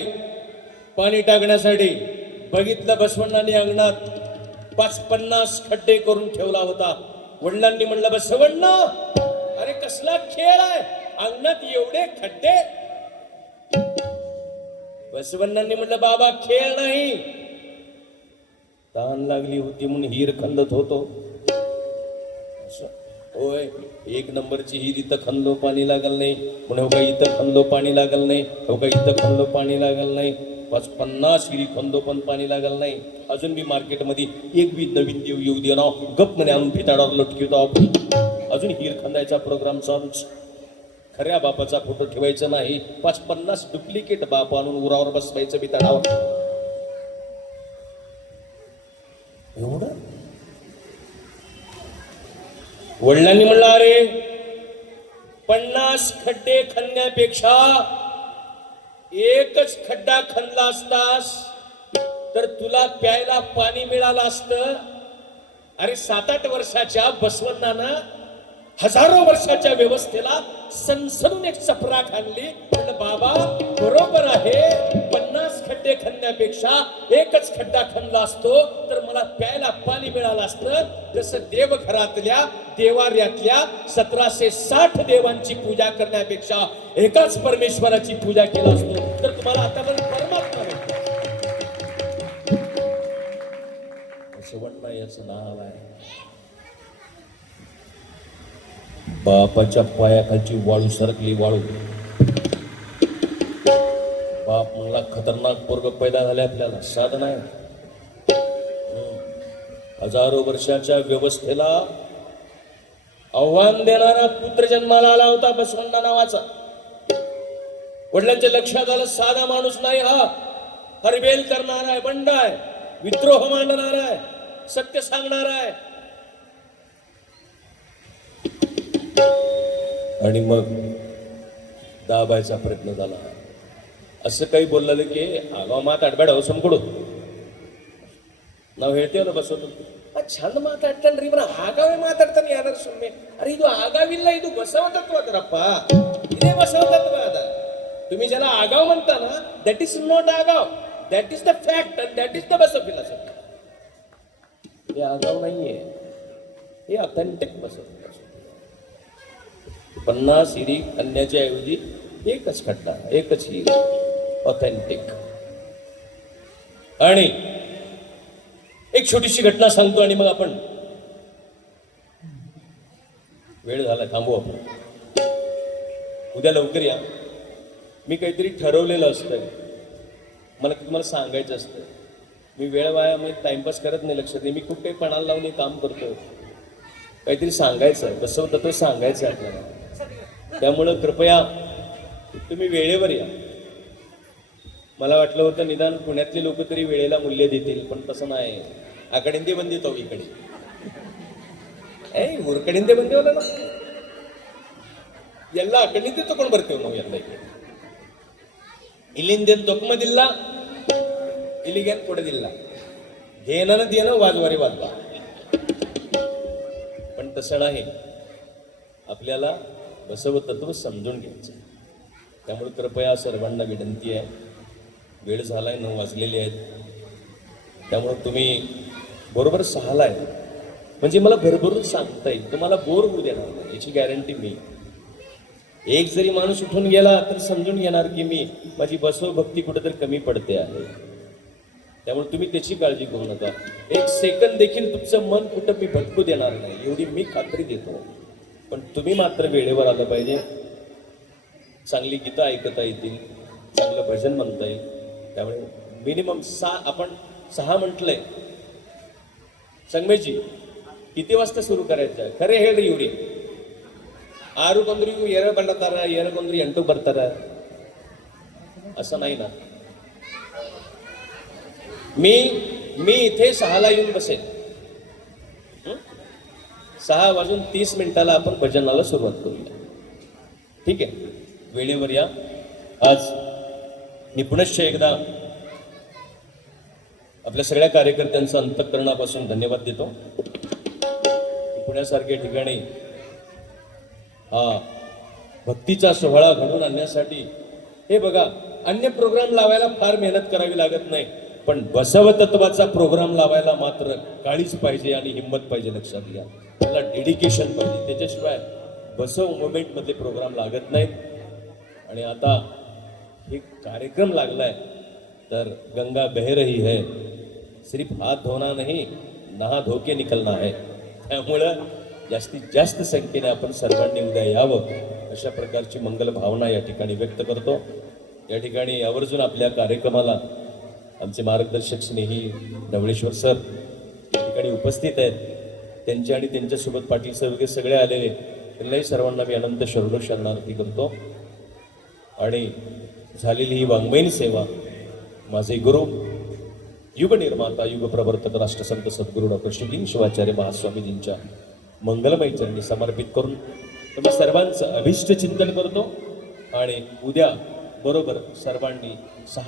पाणी टाकण्यासाठी. बघितलं बसवण्णांनी अंगणात 50 खड्डे करून ठेवला होता. वडिलांनी म्हणलं, बसवण्णा अरे कसला खेळ आहे, अंगणात एवढे खड्डे. बसवण्णांनी म्हटलं, बाबा खेळ नाही, तहान लागली होती म्हणून हिर खंदत होतो. होय, 1 नंबरची हिर इथं खणलो पाणी लागल नाही म्हणे. हो का इथं खणलो पाणी लागल नाही. हो का इथं खणलो पाणी लागल नाही. 50 हिरी खंदो पण पाणी लागल नाही. अजून बी मार्केटमध्ये एक बी नवीन देव येऊ दे ना, गप म्हणे आणून भिताडावर लटकिवतो आपण. अजून हिर खंदायचा प्रोग्राम चालूच. खऱ्या बापाचा फोटो ठेवायचा नाही, 50 डुप्लिकेट बाप आणून उरावर बसवायचं भिताडावर. एवढं वडिलांनी म्हणलं, अरे 50 खड्डे खणण्यापेक्षा एकच खड्डा खणला असतास तर तुला प्यायला पाणी मिळालं असतं. अरे 7-8 वर्षाच्या बसवण्णानं हजारो वर्षाच्या व्यवस्थेला सनसनून एक चपराक आणली. म्हणलं, बाबा बरोबर आहे, 50 खड्डे खणण्यापेक्षा एकच खड्डा खणला असतो तर मला प्यायला पाणी मिळालं असतं. जसं देवघरातल्या देवाऱ्यातल्या 1760 देवांची पूजा करण्यापेक्षा एकाच परमेश्वराची पूजा केली असतो तर तुम्हाला आतापर्यंत परमात्मा भेटला. बसवण्णा याचं नाव आहे. बापाच्या पायाखालची वाळू सरकली. वाळू बाप म्हणला खतरनाक पोरग पैदा झाले आपल्याला, साधन आहे. हजारो वर्षाच्या व्यवस्थेला आव्हान देणारा पुत्र जन्माला आला होता बसवण्णा नावाचा. वडिलांच्या लक्षात आलं साधा माणूस नाही हा, हरबेल करणारा आहे, बंड आहे, विद्रोह मांडणारा आहे, सत्य सांगणारा आहे. आणि मग दाबायचा प्रयत्न झाला. असं काही बोललं की आगाव मात आडब्याड हो समकडू ನಾವು ಹೇಳ್ತೇವಲ್ಲ ಬಸವಣ್ಣ ಚಂದ ಮಾತಾಡ್ತಾನ್ರಿ ಇವನ ಆಗಾವೆ ಮಾತಾಡ್ತಾನೆ ಯಾರು ಸುಮ್ಮನೆ. ಅರೆ ಇದು ಆಗಾವಿಲ್ಲ, ಇದು ಬಸವ ತತ್ವ ಅದರಪ್ಪ, ಇದೇ ಬಸವ ತತ್ವ ಅದ. तुम्ही ज्याला आगाव म्हणता ना, दॅट इज नॉट आगाव, that is the fact and that is the Basava philosophy. हे आगाव नाहीये, हे ऑथेंटिक बसव. 50 हिरी अन्याच्या ऐवजी एकच खड्डा, एकच हिरी, ऑथेंटिक. आणि एक छोटीशी घटना सांगतो आणि मग आपण, वेळ झाला थांबू आपण, उद्या लवकर या. मी काहीतरी ठरवलेलं असतं, मला तुम्हाला सांगायचं असतं. मी वेळ वाया मग टाइमपास करत नाही, लक्षात नाही. मी खूप काही पणाला लावून हे काम करतो. काहीतरी सांगायचं आहे, बसव तत्व सांगायचं आहे आपल्याला. त्यामुळं कृपया तुम्ही वेळेवर या. मला वाटलं होतं निदान पुण्यातले लोक तरी वेळेला मूल्य देतील, पण तसं नाही. आकडिंदे बंदी तो इकडे ಮೂರ್ಕಡಿಂದೆ ಬಂದೇವಲ್ಲ ನಾವು ಎಲ್ಲ ಆ ಕಡೆಯಿಂದ ತಗೊಂಡು ಬರ್ತೇವೆ ನಾವು ಎಲ್ಲ. ಈಗ ಇಲ್ಲಿಂದೇನು ತೊಕ್ಮದಿಲ್ಲ, ಇಲ್ಲಿಗೇನು ಕೊಡೋದಿಲ್ಲ, ಏನನ್ನದೇನೋ वादवारी वादवा. पण तसं नाही, आपल्याला बसव तत्व समजून घ्यायचं. त्यामुळे कृपया सर्वांना विनंती आहे, वेळ झालाय, 9 वाजलेले आहेत. त्यामुळे तुम्ही बरोबर 6ला आहे, म्हणजे मला भरभरून सांगता येईल, तुम्हाला बोर होऊ देणार नाही याची गॅरंटी मी. एक जरी माणूस उठून गेला तर समजून घेणार की मी, माझी बसव भक्ती कुठेतरी कमी पडते आहे. त्यामुळे तुम्ही त्याची काळजी करू नका. 1 सेकंद देखील तुमचं मन कुठं मी भटकू देणार नाही, एवढी मी खात्री देतो. पण तुम्ही मात्र वेळेवर आलं पाहिजे. चांगली गीतं ऐकता येतील, चांगलं भजन म्हणता येईल. त्यामुळे मिनिमम 6, आपण 6 म्हटलंय. संगमेजी किती वाजता सुरू करायचं आहे खरे ಹೇಳ್ರಿ ಇವ್ರಿ. 6 ಕೊಂದ್ರಿಗೂ ಏರ ಬಂಡತಾರ, 7 ಕೊಂದ್ರಿ 8 ಬರ್ತಾರ, असं नाही ना. मी इथे 6ला येऊन बसेल. 6:30 आपण भजनाला सुरुवात करूया, ठीक आहे? वेळेवर या. आज मी पुनश्च एकदा आपल्या सगळ्या कार्यकर्त्यांचं अंतःकरणापासून धन्यवाद देतो. पुण्यासारख्या ठिकाणी हा भक्तीचा सोहळा घडवून आणण्यासाठी, हे बघा, अन्य प्रोग्राम लावायला फार मेहनत करावी लागत नाही, पण बसव तत्वाचा प्रोग्राम लावायला मात्र काळीच पाहिजे आणि हिंमत पाहिजे. लक्षात घ्या, त्याला डेडिकेशन पाहिजे, त्याच्याशिवाय बसव मुवमेंटमध्ये प्रोग्राम लागत नाहीत. आणि आता एक कार्यक्रम लागलाय, तर गंगा बह रही है, सिर्फ हात धोना नहीं, नहा धोके निकलना है. त्यामुळं जास्तीत जास्त संख्येने आपण सर्वांनी उद्या यावं, अशा प्रकारची मंगल भावना या ठिकाणी व्यक्त करतो. या ठिकाणी आवर्जून आपल्या कार्यक्रमाला आमचे मार्गदर्शक स्नेही ढवळेश्वर सर या ठिकाणी उपस्थित आहेत. त्यांच्या आणि त्यांच्यासोबत पाटील सर वगैरे सगळे आलेले, त्यांनाही सर्वांना मी अनंत शरणार्थी करतो. आणि झालेली ही वाङ्मयीन सेवा माझे गुरु, युग निर्माता, युग प्रवर्तक, राष्ट्रसंत सद्गुरू डॉक्टर श्री शिवाचार्य महास्वामीजींच्या मंगलमय चरणी समर्पित करून तुम्ही सर्वांचं अभिष्ट चिंतन करतो. आणि उद्या बरोबर सर्वांनी 6